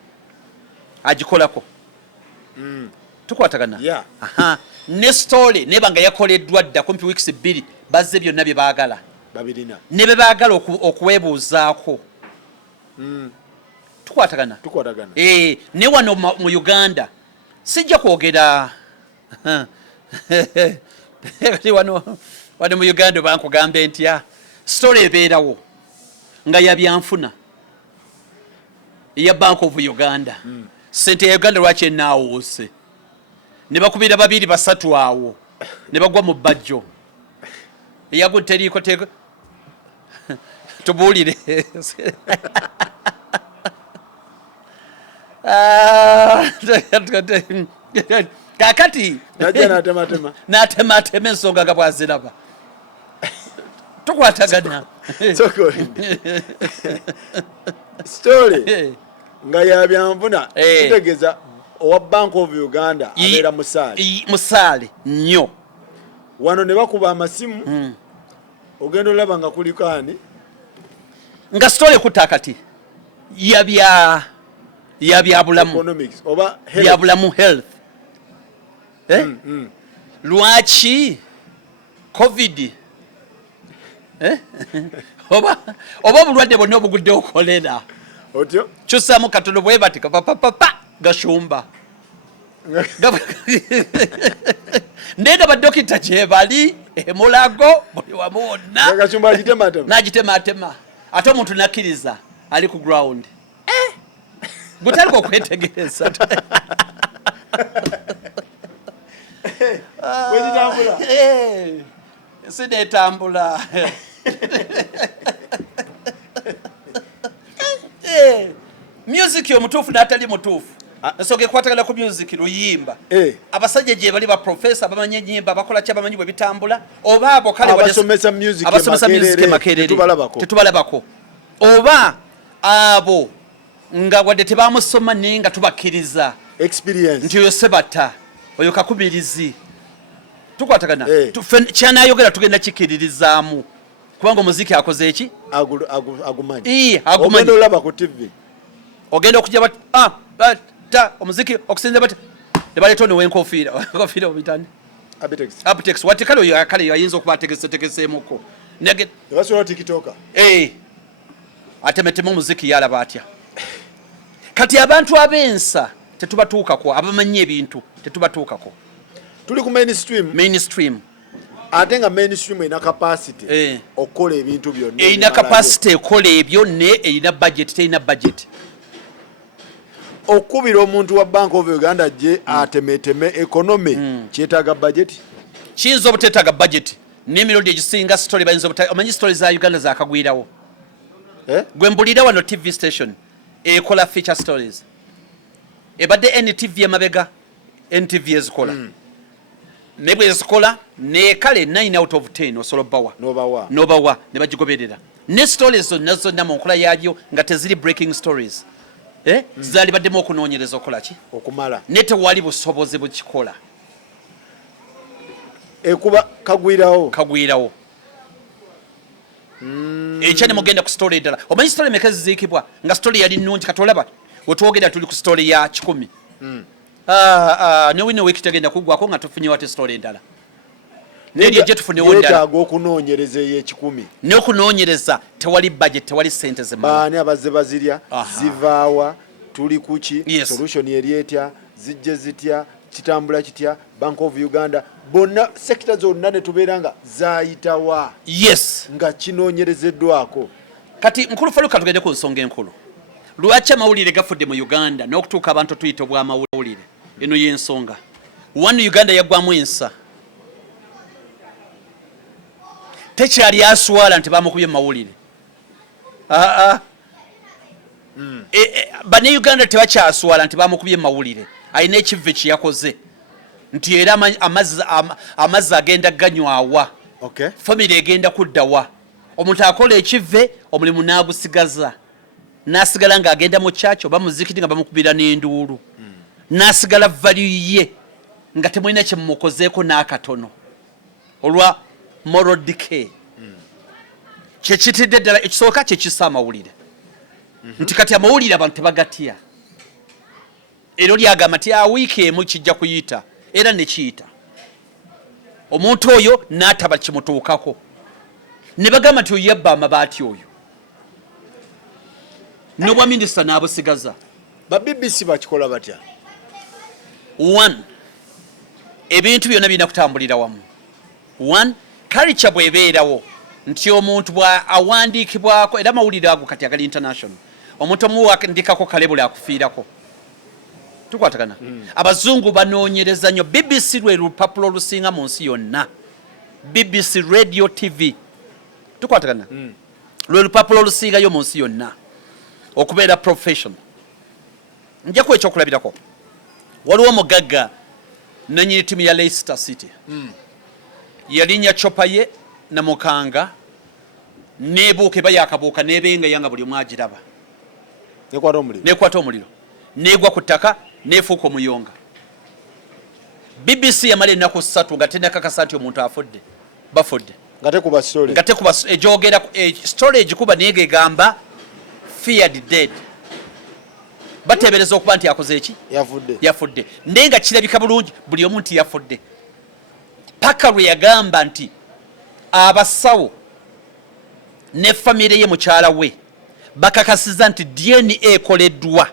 agikolako tukwatagana ne story neba nga yakoleddwa dda kumpi weeks 2 bazze byonna bye baagala ne be baagala okuwebuuzaako tukwatagana ne wano mu Uganda sijja kwogera wano mu Uganda bankugambe ntya story ebeerawo nga yabyanfuna ya Bank of Uganda sente ya Uganda lwaki enaawuuse ne bakubira 2 3 awo ne bagwa mu bajjo eyaguteriiko tubuulire kakati n'atematema ensonga nga bwaziraba tukwatagana story nga yabyanfuna tutegeeza owa Bank of Uganda abeera musaale nnyo wano ne bakuba amasimu ogenda olaba nga kuliko ani nga story kutakati yabyabulamu byabulamu health lwaki covid oba obulwadde bwonna obugudde okolera otyo kyusaamu katono bwe batika papapapa gashumba ndega badokita gyebali emulago buli wamu wonna n'agitematema ate omuntu nakkiriza ali ku ground gutaliko okwetegereza sinetambula music omutuufu n'atali mutuufu ensonga ekwatagana ku music luyimba abasajja gye bali baprofesa bamanyi ennyimba bakola ki abamanyi bwe bitambula oba abo kale abasomesa music emakerere tetubalabako oba abo nga wadde tebamusoma naye nga tubakkiriza nti oyo sebata oyo kakubirizi tukwatagana kyanayogera tugenda kikkiririzaamu kubanga omuziki akoze eki agumanyi ogenda okujja omuziki okusinza bati nebaleeta ono wenkofiira obitani Aptex wati kale oyo ayinza okuba ategesetegeseemuko atemetemu omuziki yalaba atya kati abantu ab'ensa tetubatuukako abamanyi ebintu tetubatuukako tuli ku mainstream ate nga mainstream erina capacity okukola ebintu byonna erina capacity ekola ebyo ne erina budget terina budget okubira omuntu wa Bank of Uganda gye atemeteme economy kyetaaga budget kiyinza obuteetaaga budget n'emirundi egisinga story bayinza omanyi story za Uganda zakagwirawo gwe mbulira wano TV station ekola feature stories ebadde NTV emabega NTV ezikola nebwe ezikola nekale 9 out of 10 osobola nobawa ne bagigoberera ne stories zonna mu nkola yaabyo nga teziri breaking stories zali baddemu okunoonyereza okola ki okumala ne tewali busobozi bukikola ekuba kagwirawo ekyane mugenda ku story ddala omanyi story meka ziziikibwa nga story yali nnungi katolaba wetwogera tuli ku story ya 10 ne wino week tegenda kuggwako nga tufunye wate story endala neryo gye tufunewo ddala okunoonyereza ey'ekikumi n'okunoonyereza tewali budget tewali sente zimala baani abazze bazirya zivaawa tuli kuki solution eri etya zijje zitya kitambula kitya Bank of Uganda bonna sekita zonna ne tubeera nga zaayitawa nga kinoonyerezeddwako kati nkulu faluka tugende ku nsonga enkulu lwaki amawulire gafudde mu Uganda n'okutuuka abantu tuyita obw'amawulire eno y'ensonga wano Uganda yaggwamu ensa tekyali aswala nti bamukubye mu mawulire bane Uganda tebakyaswala nti bamukubye mu mawulire ayina ekivve kyeyakoze nti era amazzi agenda ganywawa famire egenda kuddawa omuntu akola ekivve omulimu n'agusigaza n'asigala ng'agenda mu kyaki oba muzikiti nga bamukubira n'enduulu n'asigala valuye nga temulina kye mumukozeeko n'akatono olwa moral decay kyekitidde ddala ekisooka kyekisa amawulire nti kati amawulire abantu tebagatya ero lyagamba nti wiiki emu kijja kuyita era nekiyita omuntu oyo n'ataba kimutuukako ne bagamba nti oyo yabba amabaati oyo nobwa minisita n'abusigaza ba BBC bakikola batya 1 ebintu byonna birina kutambulira wamu 1 culture bwebeerawo nti omuntu awandiikibwako era amawulire ago kati agali international omuntu omuwandikako kalebula akufiirako tukwatagana abazungu banoonyereza nnyo BBC lwe lupapula olusinga mu nsi yonna BBC radio TV tukwatagana lwe lupapula olusingayo mu nsi yonna okubeera professional njaku ekyokulabirako waliwo omugagga nanyini ttiimu ya Leicester City yalinnya copa ye namukanga nebuuka eba yakabuuka nebenga yanga buli omu agiraba nekwata omuliro negwa ku ttaka nefuuka omuyonga BBC yamala ennaku 3 nga tenakakasa nti omuntu afudde bafudde nga tekuba egyogera story egikuba naye gegamba feared dead bateebereza okuba nti akoze eki yafudde naye nga kirabika bulungi buli omu nti yafudde paka lwe yagamba nti abasawo ne famire ye mukyala we bakakasiza nti DNA ekoleddwa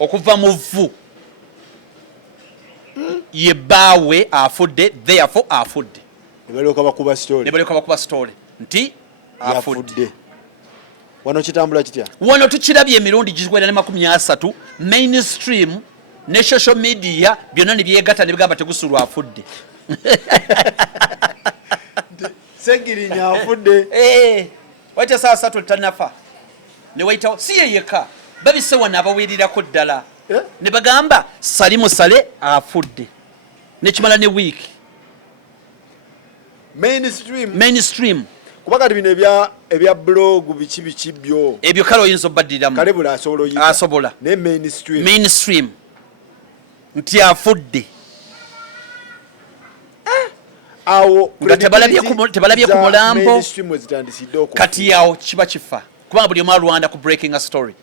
okuva mu vvu ye bbaawe afudde therefore afudde ne balyoka bakuba story nti afudde wano kitambula kitya wano tukirabye emirundi gikwera ne 30 mainstream ne social media byonna ne byegatta ne bigamba Tegusulwa afudde Segirinya afudde waita saa 3 tanafa ne waitawo si yeka babise wana abawirirako ddala ne bagamba sali musale afudde ne kimala ne week mainstream kuba kati bino ebya blog biki byo ebyo kale oyinza obbaddiriramu kale bula asobola ne mainstream nti afudde awo nga tebalabye ku mulambo kati yawo kiba kifa kubanga buli omu alwanda ku breaking a story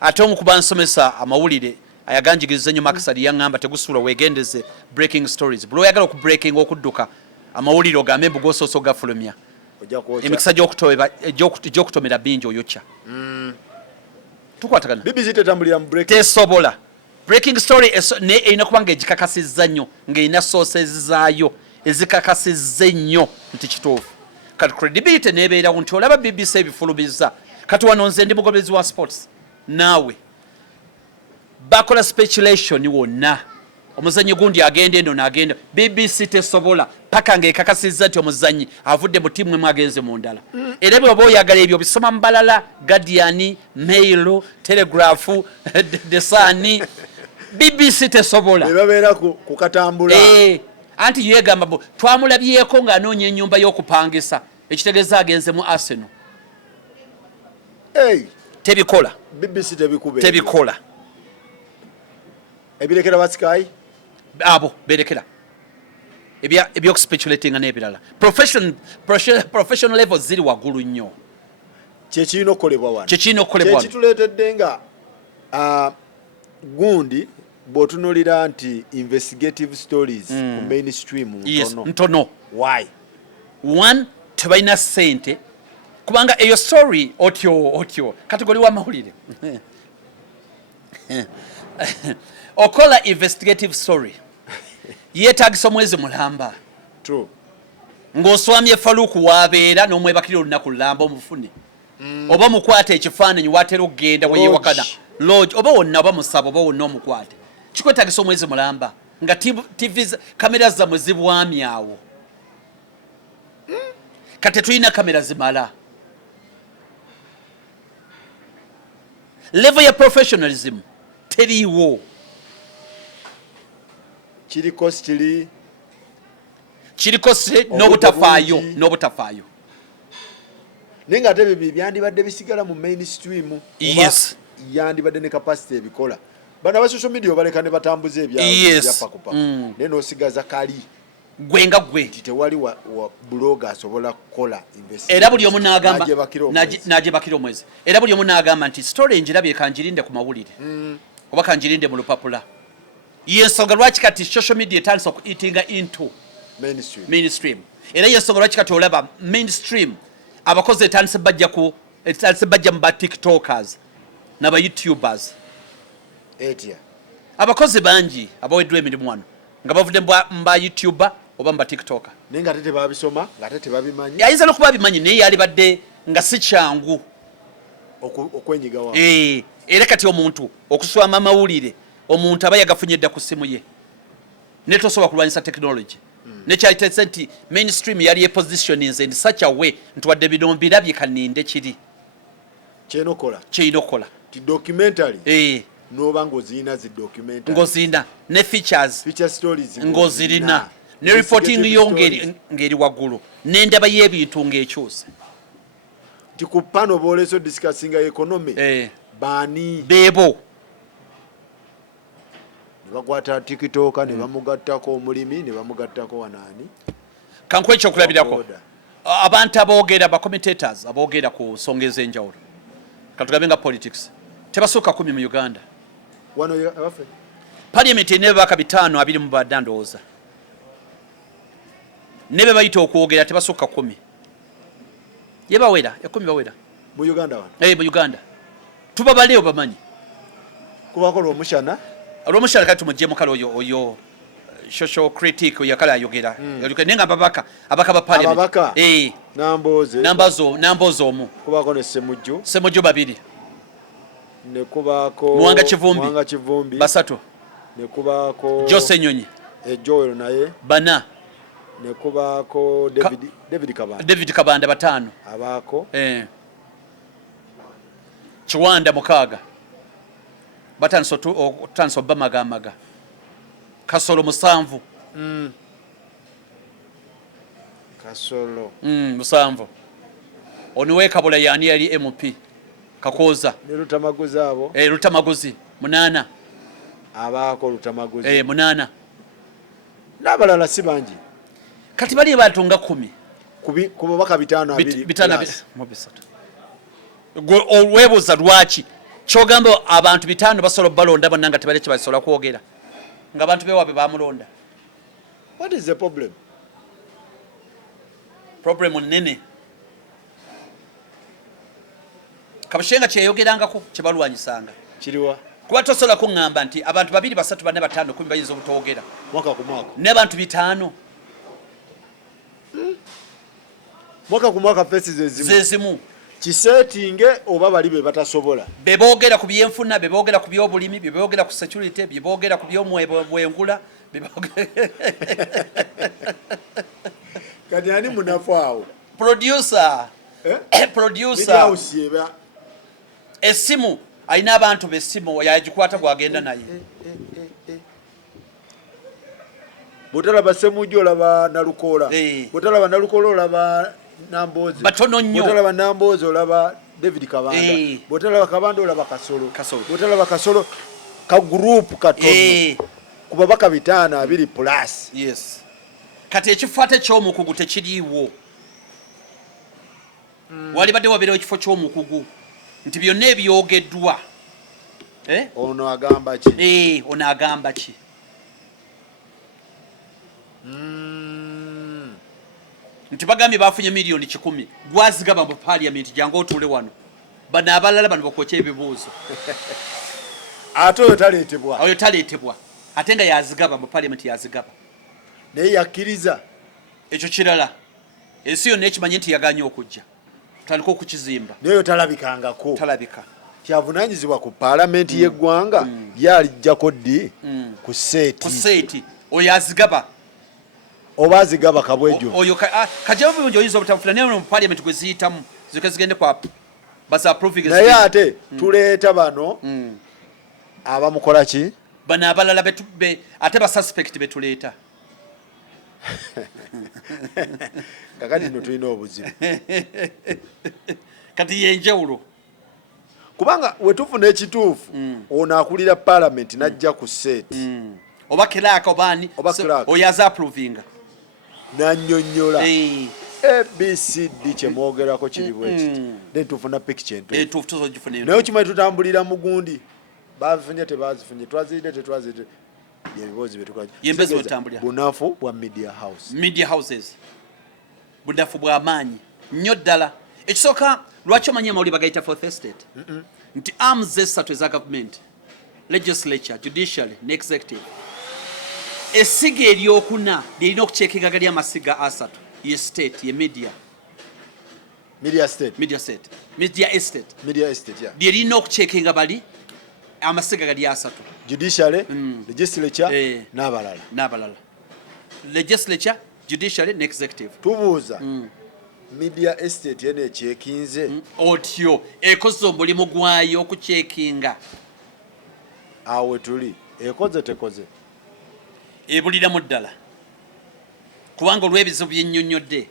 ate omu kuba nsomesa amawulire ayaganjigiriza nnyo makisali yaŋŋamba Tegusulwa weegendeze breaking stories buli oyagala okubreaking okudduka amawulire ogambe embuga osoosa ogafulumya emikisa gy'okutomera bingi oyokya tukwatagana tesobola breaking story erina kuba nga egikakasizza nnyo ng'erina sources zaayo ezikakasizza ennyo nti kituufu kati credibility nebeerawo nti olaba BBC ebifulubiza kati wano nze ndi mugobezi wa sports naawe bakola speculation wonna omuzanyi gundi agenda eno n'agenda BBC tesobola paka ng'ekakasizza nti omuzanyi avudde mu ttiimu emu agenze mu ndala era bw'oba oyagala ebyo bisoma mu balala Guardian, Mail, Telegraph, The Sun BBC tesobola babeera ku katambula anti yegamba twamulabyeko ng'anoonya ennyumba y'okupangisa ekitegeeza agenze mu Arsenal tebikola BBC tebikola ebirekera basikayi abo berekera ebyokuspeculatinga n'ebirala professional level ziri waggulu nnyo kyekirina okukolebwa wano kyekituleetedde nga gundi bw'otunuulira nti investigative stories ku mainstream ntono why one tebalina ssente kubanga eyo story otyo kategori w'amawulire okola investigative story yeetagisa omwezi mulamba true ng'oswamye faluku waabeera n'omwebakira olunaku lulamba omufune oba mukwate ekifaananyi watera okugenda weyewakana lodge oba wonna oba musaba oba wonna omukwate kikwetagisa omwezi mulamba nga tv kamera zammwe zibwamye awo kati tulina kamera zimala level ya professionalism teriiwo kiriko n'obutafaayo naye nga ate bibiri byandibadde bisigala mu mainstream yes yandibadde ne capacity ebikola bano aba social media obaleka ne batambuza ebyapakupa naye n'osigaza kali gwenga gwe nti tewali wa blog asobola kukola era buli omu n'agamba n'agyebakira omwezi era buli omu n'agamba nti story njirabye kanjirinde ku mawulire oba kanjirinde mu lupapula yensonga lwaki kati social media etandisa okuitinga into mainstream era yensonga lwaki kati olaba mainstream abakozi etandise bajja mu ba tiktokers n'aba youtubers abakozi bangi abaweddwa emirimu wano nga bavudde mu ba youtuber oba mu ba tiktoker naye nga ate tebabisoma nga ate tebabimanyi ayinza n'okuba abimanyi naye yalibadde nga si kyangu okwenyiga wa era kati omuntu okuswama amawulire omuntu aba yagafunye dda ku ssimu ye ne tosobola kulwanyisa technology nekyalitese nti mainstream yali epositionings in such a way nti wadde bino mbirabye kaninde kiri kyeyina okukola ti documentary noba ng'ozirina zi documentary ng'ozirina ne feature stories ng'ozirina ne reporting yo ng'eri waggulu n'endaba y'ebintu ng'ekyuse nti ku pano booleso discussinga economy baani beebo ne bakwata tikitoka ne bamugattako omulimi ne bamugattako wanaani kankuwa ekyokulabirako abantu aboogera ba commentators aboogera ku nsonga ez'enjawulo katugambe nga politics tebasooka 10 mu Uganda wano abafe parliament ene babaka 5 abiri mu badda ndowooza ne be bayita okwogera tebasooka 10 yebawera 10 bawera mu Uganda wano mu Uganda tubabaleyo bamanyi kubako lw'omushana kati tumuggyemu kale oyo social critic yakala ayogera nenga abaka ba parliament namboze omu kubako ne semujju babiri ne kubako Muwanga Kivumbi basatu ne kubako Jose Nyonyi Joel naye bana ne kubako David Kabanda batano abako Chiwanda 6 batanso bamagamaga Kasolo 7 Kasolo 7 oniwe Kabula yani yali MP Kakoza ne Lutamaguzi abo Lutamaguzi 8 abako Lutamaguzi 8 n'abalala si bangi kati bali batunga 10 kubo baka 5 webuza lwaki kyogamba abantu 5 basobola balonda bannanga tebali kibasobola kwogera nga abantu bewabe bamulonda. What is the problem? Problem nene kabashenga kyeyogerangako kyebalwanyisanga kiriwa kuba tosobola kuŋŋamba nti abantu 2 3 4 5 10 bayinza obutogera mwaka ku mwaka n'abantu 5 mwaka ku mwaka faces zezimu kisetinge oba bali be batasobola beboogera ku byenfuna beboogera ku byobulimi beboogera ku security beboogera ku byomwengula kati ani munafu awo producer esimu alina abantu besimu yagikwata gwagenda naye bw'otalaba Ssemujju olaba Nalukola bw'otalaba Nalukola olaba Nambozi batono nnyo bw'otalaba Nambozi olaba David Kabanda bw'otalaba Kabanda olaba Kasolo bw'otalaba Kasolo ka group katono kuba baka 5 2 plus yes kati ekifaate ky'omukugu tekiriiwo wali badde wabeerawo ekifo ky'omukugu nti byonna ebyogeddwa ono agamba ki ono agamba ki nti bagambye bafunye miliyoni 100 gwazigaba mu parliament jangu otuule wano bano abalala bano bakwokya ebibuuzo ate oyo taleetebwa ate nga yazigaba mu parliament yazigaba naye yakkiriza ekyo kirala ensi yonna ekimanyi nti yaganye okujja tutandika okukizimba naye talabikangako talabika kyavunanyizibwa ku paalamenti y'eggwanga yalijjako ddi ku seeti oyo azigaba oba azigaba kabwejo oyo kajabu bulungi oyinza obutafuna naye mu parliament gwe ziyitamu zika zigende kwa basa approving naye ate tuleeta bano abamukola ki bano abalala ate ba suspect betuleeta kakati no tulina obuzibu kati yenjawulo kubanga wetufuna ekituufu ono akulira paalamenti najja ku seeti oba kiraka obaani oyo aza approving nannyonnyola abcd kyemwogerako kiri bwekiti then tufuna picture entuufu naye okimanyi tutambulira mugundi bazifunye tebazifunye twazidde tetwazidde yebibuuzi byetukola bunafu bwa media houses bunafu bw'amaanyi nnyo ddala ekisooka lwaki omanyi amawulire bagayita fourth estate nti arms esatu eza government legislature judiciary ne executive essiga eryokuna lyerina okucekinga gali amasiga asatu ye state ye media estate lyerina okucekinga bali amasiga gali asatu judiciary legislature n'abalala legislature judiciary ne executive tubuuza media estate yene ekyekinze otyo ekoze omulimu gwayo okucekinga awe tuli ekoze tekoze ebuliramu ddala kubanga olw'ebizibu byennyonnyodde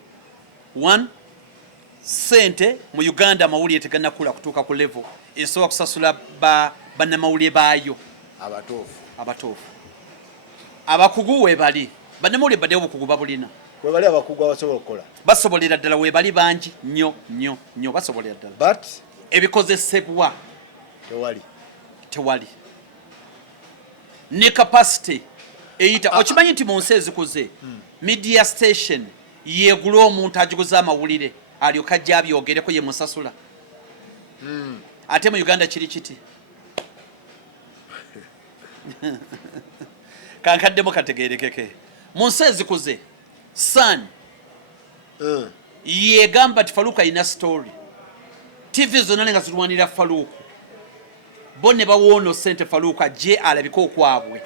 1 sente mu Uganda amawulire tegannakula kutuuka ku level esobola kusasula bannamawulire baayo abatuufu abakugu weebali bannamawulire baddeyo obukugu babulina webali abakugu abasobola okukola basobolera ddala weebali bangi nnyo basobolera ddala but ebikozesebwa tewali ne capacity eyita okimanyi nti mu nsi ezikuze media station yegula omuntu agiguza amawulire alyoka ajja abyogereko ye musasula ate mu Uganda kiri kiti kankaddemu kategeerekeke mu nsi ezikuze Sun yegamba ti Faluku alina story TV zonna nga zirwanira Faluku bo ne bawoono sente Faluku ajje alabika okwabwe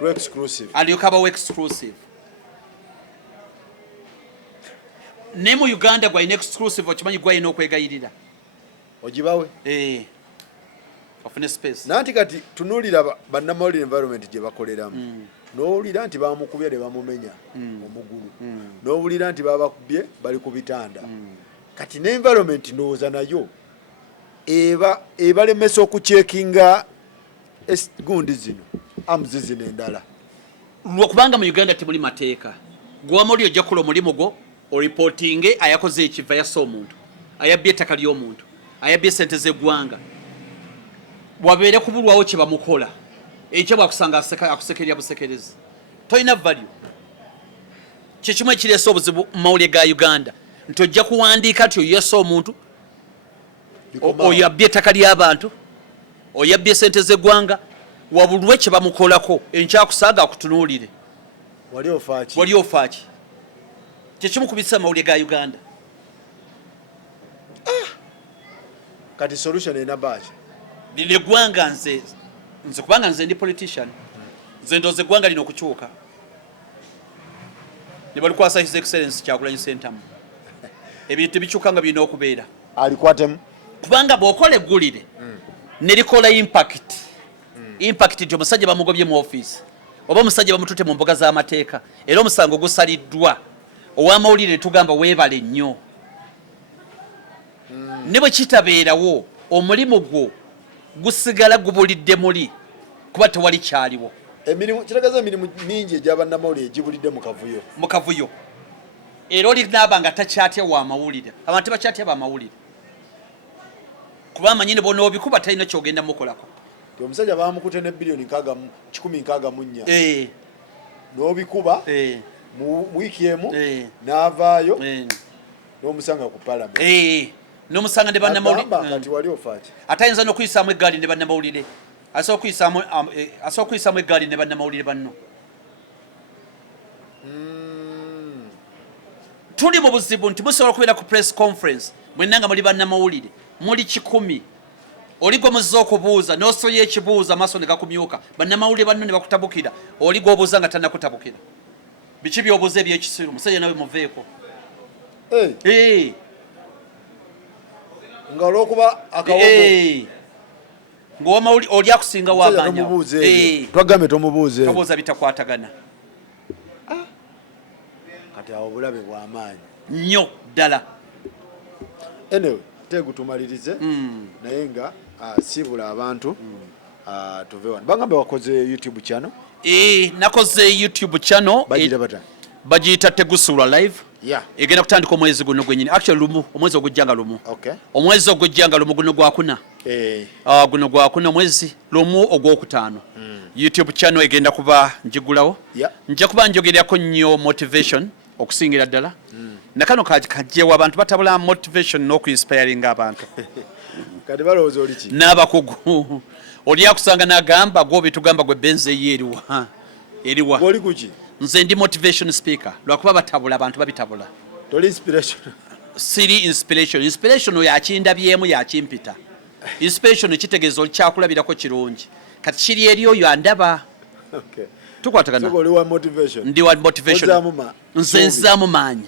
alyoka bawo exclusive ne mu Uganda gwalina exclusive okimanyi gwalina okwegayirira ogibawe ofune space nanti kati tunuulira bannamawulire environment gye bakoleramu n'owulira nti bamukubye ne bamumenya omugulu n'owulira nti babakubye bali ku bitanda kati ne environment ndowooza nayo ebalemesa okucekinga gundi zino amuzi zino endala lwokubanga mu Uganda temuli mateeka gwamawulire ojja kukola omulimu gwo oripotinge ayakoze ekiva yassa omuntu ayabbye ettaka ly'omuntu ayabbye sente z'eggwanga wabeere kubulwawo kye bamukola ekyo bwakusanga akusekerya busekerezi tolina value kyekimu ekireesa obuzibu mu mawulire ga Uganda nti ojja kuwandiika nti oyessa omuntu oyabbye ettaka ly'abantu oyabbye sente z'eggwanga wabulwe kye bamukolako enkyakusaaga akutunuulire wali ofaaki kyekimu kubisa amawulire ga Uganda kati solution ena baki lile gwanga nze kubanga nze ndi politician nze ndoze gwanga lino okukyuka ne balikwasa his excellence Kyagulanyi Ssentamu ebintu bikyukanga bino okubeera alikwatemu kubanga bw'okola eggulire ne likola impact nti omusajja bamugobye mu office oba omusajja bamutute mu mboga z'amateeka era omusango gusaliddwa ow'amawulire ne tugamba weebale nnyo ne bwe kitabeerawo omulimu gwo gusigala gubulidde muli kuba tewali kyaliwo kiragaza emirimu mingi egy'abannamawulire egibulidde mu kavuyo era olinaba nga takyatya wa mawulire. Abantu bakyatya ba mawulire kuba amanyine bona obikuba talina kyogenda mukolako. Omusajja bamukute ne bilioni 164 n'obikuba mu wiiki emu n'avaayo n'omusanga ku parliament n'omusanga ne bannamawulire kati wali ofaaki atayinza n'okuyisaamu eggaali ne bannamawulire asobola okuyisaamu eggaali ne bannamawulire banno. Tuli mu buzibu nti musobola okubeera ku press conference mwenna nga muli bannamawulire muli 100 oligwa muzza okubuuza n'osoya ekibuuza amaaso ne gakumyuka bannamawulire banno ne bakutabukira oligwa obuuza nga tannakutabukira biki by'obuuza eby'ekisiru musajja nawe muveeko nga olwokuba akawogo ng'omawulire oli akusinga w'amaanyi twagambe tomubuuze tobuuza bitakwatagana kati awo obulabe bw'amaanyi nnyo ddala. anyway Tegu tumalirize naye nga sibula abantu tuve wano bagambe wakoze YouTube channel. Nakoze YouTube channel bagiyita Tegusulwa live. Egenda kutandika omwezi guno gwennyini actually lumu omwezi ogujjanga lumu. Omwezi ogujjanga lumu guno gwakuna guno gwakuna omwezi lumu ogwokutaano. YouTube channel egenda kuba njigulawo nja kuba njogerako nnyo motivation okusingira ddala nakano kajjewa abantu batabula motivation n'okuinspiring abantu kati balowooza oli ki n'abakugu oli akusanga n'agamba gwe bitugamba gwe benze eriwa oli kuki nze ndi motivation speaker lwakuba batabula abantu babitabula toli inspiration siri inspiration yakindabyemu yakimpita inspiration kitegeeza oli kyakulabirako kirungi kati kiri eri oyo andaba tukwatagana ndi wa motivation nze nzaamu maanyi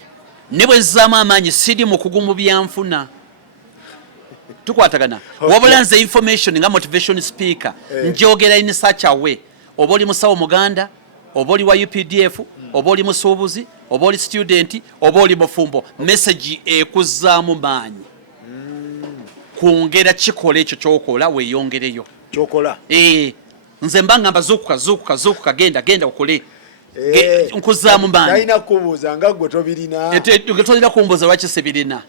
ne bwe nzaamu amaanyi siri mu kugumu byanfuna tukwatagana wabula nze information nga motivation speaker njogera in such a way oba oli musawo muganda oba oli wa UPDF oba oli musuubuzi oba oli student oba oli mufumbo message ekuzaamu maanyi kwongera kikola ekyo kyokola weeyongereyo kyokola nze mbangamba zuukuka genda okole nkuzaamu maanyi talina kubuuza nga gwe tobirina tolina kumbuuza lwaki sibirina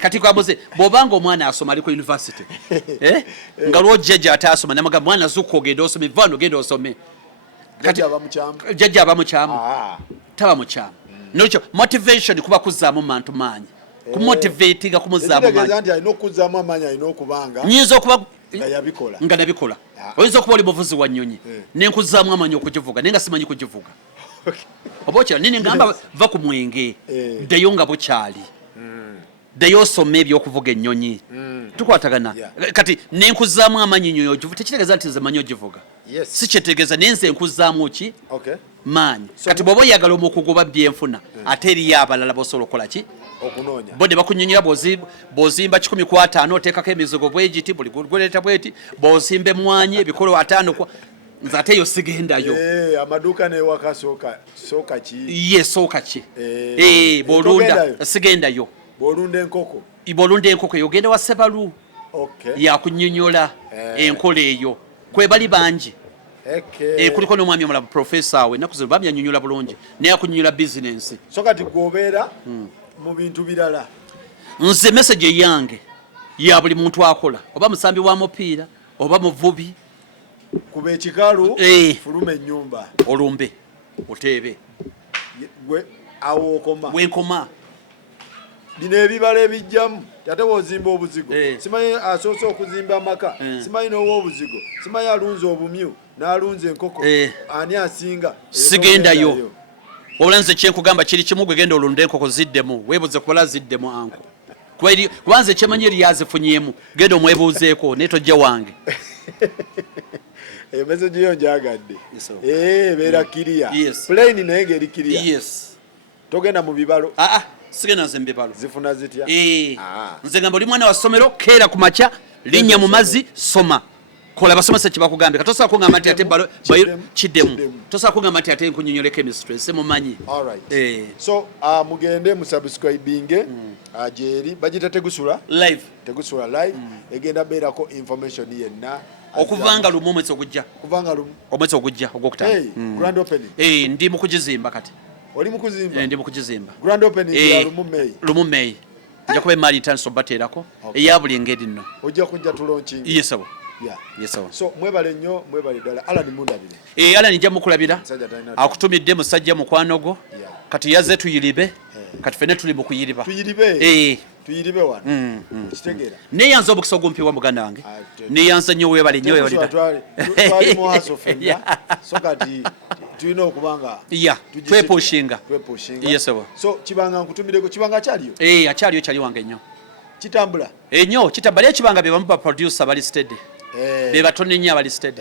kati kwabuze bw'obanga omwana asoma ali ku university nga lwojjajja ataasoma namagamba mwana zuukuka ogenda osome vaano genda osome jjajja aba mukyamu taba mukyamu nokyo motivation kuba kuzaamu mantu maanyi kumotivatinga kumuzaamu maanyi nyinza okuba nga nabikola oyinza okuba oli muvuzi wa nnyonyi nenkuzaamu amanyi okugivuga naye nga simanyi kugivuga oba okyala nini ngamba va ku mwenge ddayo nga bukyali ddayo osoma ebyokuvuga ennyonyi tukwatagana kati nenkuzaamu amanyi nnyonyi ogivuga tekitegeeza nti nze manyi ogivuga si kyetegeeza naye nze nkuzaamu ki maanyi kati bw'oba oyagala omukugoba byenfuna ate eriyo abalala bosobola okukola ki okunoonya bo ne bakunyonyola bw'ozimba 150 oteekako emizigo bwegiti buli gweleeta bweti bw'ozimba emmwanyi ebikolo 5 nze ate eyo sigendayo amaduuka newaka sooka ki sooka ki bw'olunda sigendayo bw'olunda enkoko eyo ogenda wa Ssebalu yakunyonyola enkola eyo kwe bali bangi kuliko n'omwami omulala profesa we ennaku zino bami yanyonyola bulungi naye akunyonyola bizinensi so kati gwobeera mu bintu birala nze message eyange ya buli muntu akola oba musambi wa mupiira oba muvubi kuba ekikalu fuluma ennyumba olumbe oteebe gwe awo okoma wenkoma bino ebibala ebijjamu ate wozimba obuzigo simanyi asoose okuzimba amaka simanyi n'owa obuzigo simanyi alunze obumyu n'alunze enkoko ani asinga sigendayo wabula nze kyenkugamba kiri kimu gwe genda olunda enkoko ziddemu weebuze kubala ziddemu anko kuba nze kyemanyi eri yazifunyemu genda omwebuuzeeko naye tojja wange emeseji yo njagadde beera kiriya plane naye ng'eri kiriya togenda mu bibalo sigenda nze mbibalo zifuna zitya nze ngamba oli mwana wa ssomero keera ku makya linnya mu mazzi soma kola basomesa kibakugambye katosobola kungamba nti ate kiddemu tosobola kungamba nti ate nkunyonyole chemistry semumanyi so mugende musubscribinge gyeri bagita Tegusula live egenda beerako information yenna okuvanga lumu omwezi ogujja kuvanga lumu omwezi ogujja ogwokutaano grand opening ndi mu kugizimba kati oli mukuzimba ndi mukugizimba grand opening ya Lumumei nja kuba emali tanso baterako eya buli ngeri nno ojja kujja tulonching yesawo so mwebale nnyo mwebale ddala Alan mundabire Alan nja mukulabira akutumidde musajja mukwano go kati yaze tuyiribe kati fene tuli mukuyiriba tuyiribe wano kitegeera neyanza obukisa ogumpiwa muganda wange neyanza nnyo webale nnyo twali mu haso fenna so kati tulina okubanga twepushinga yesawo so kibanga nkutumireko kibanga kyaliyo akyaliyo kyali wange nnyo kitambula ennyo kitambala ekibanga be bamu ba producer bali steady be batono nnyo abali steady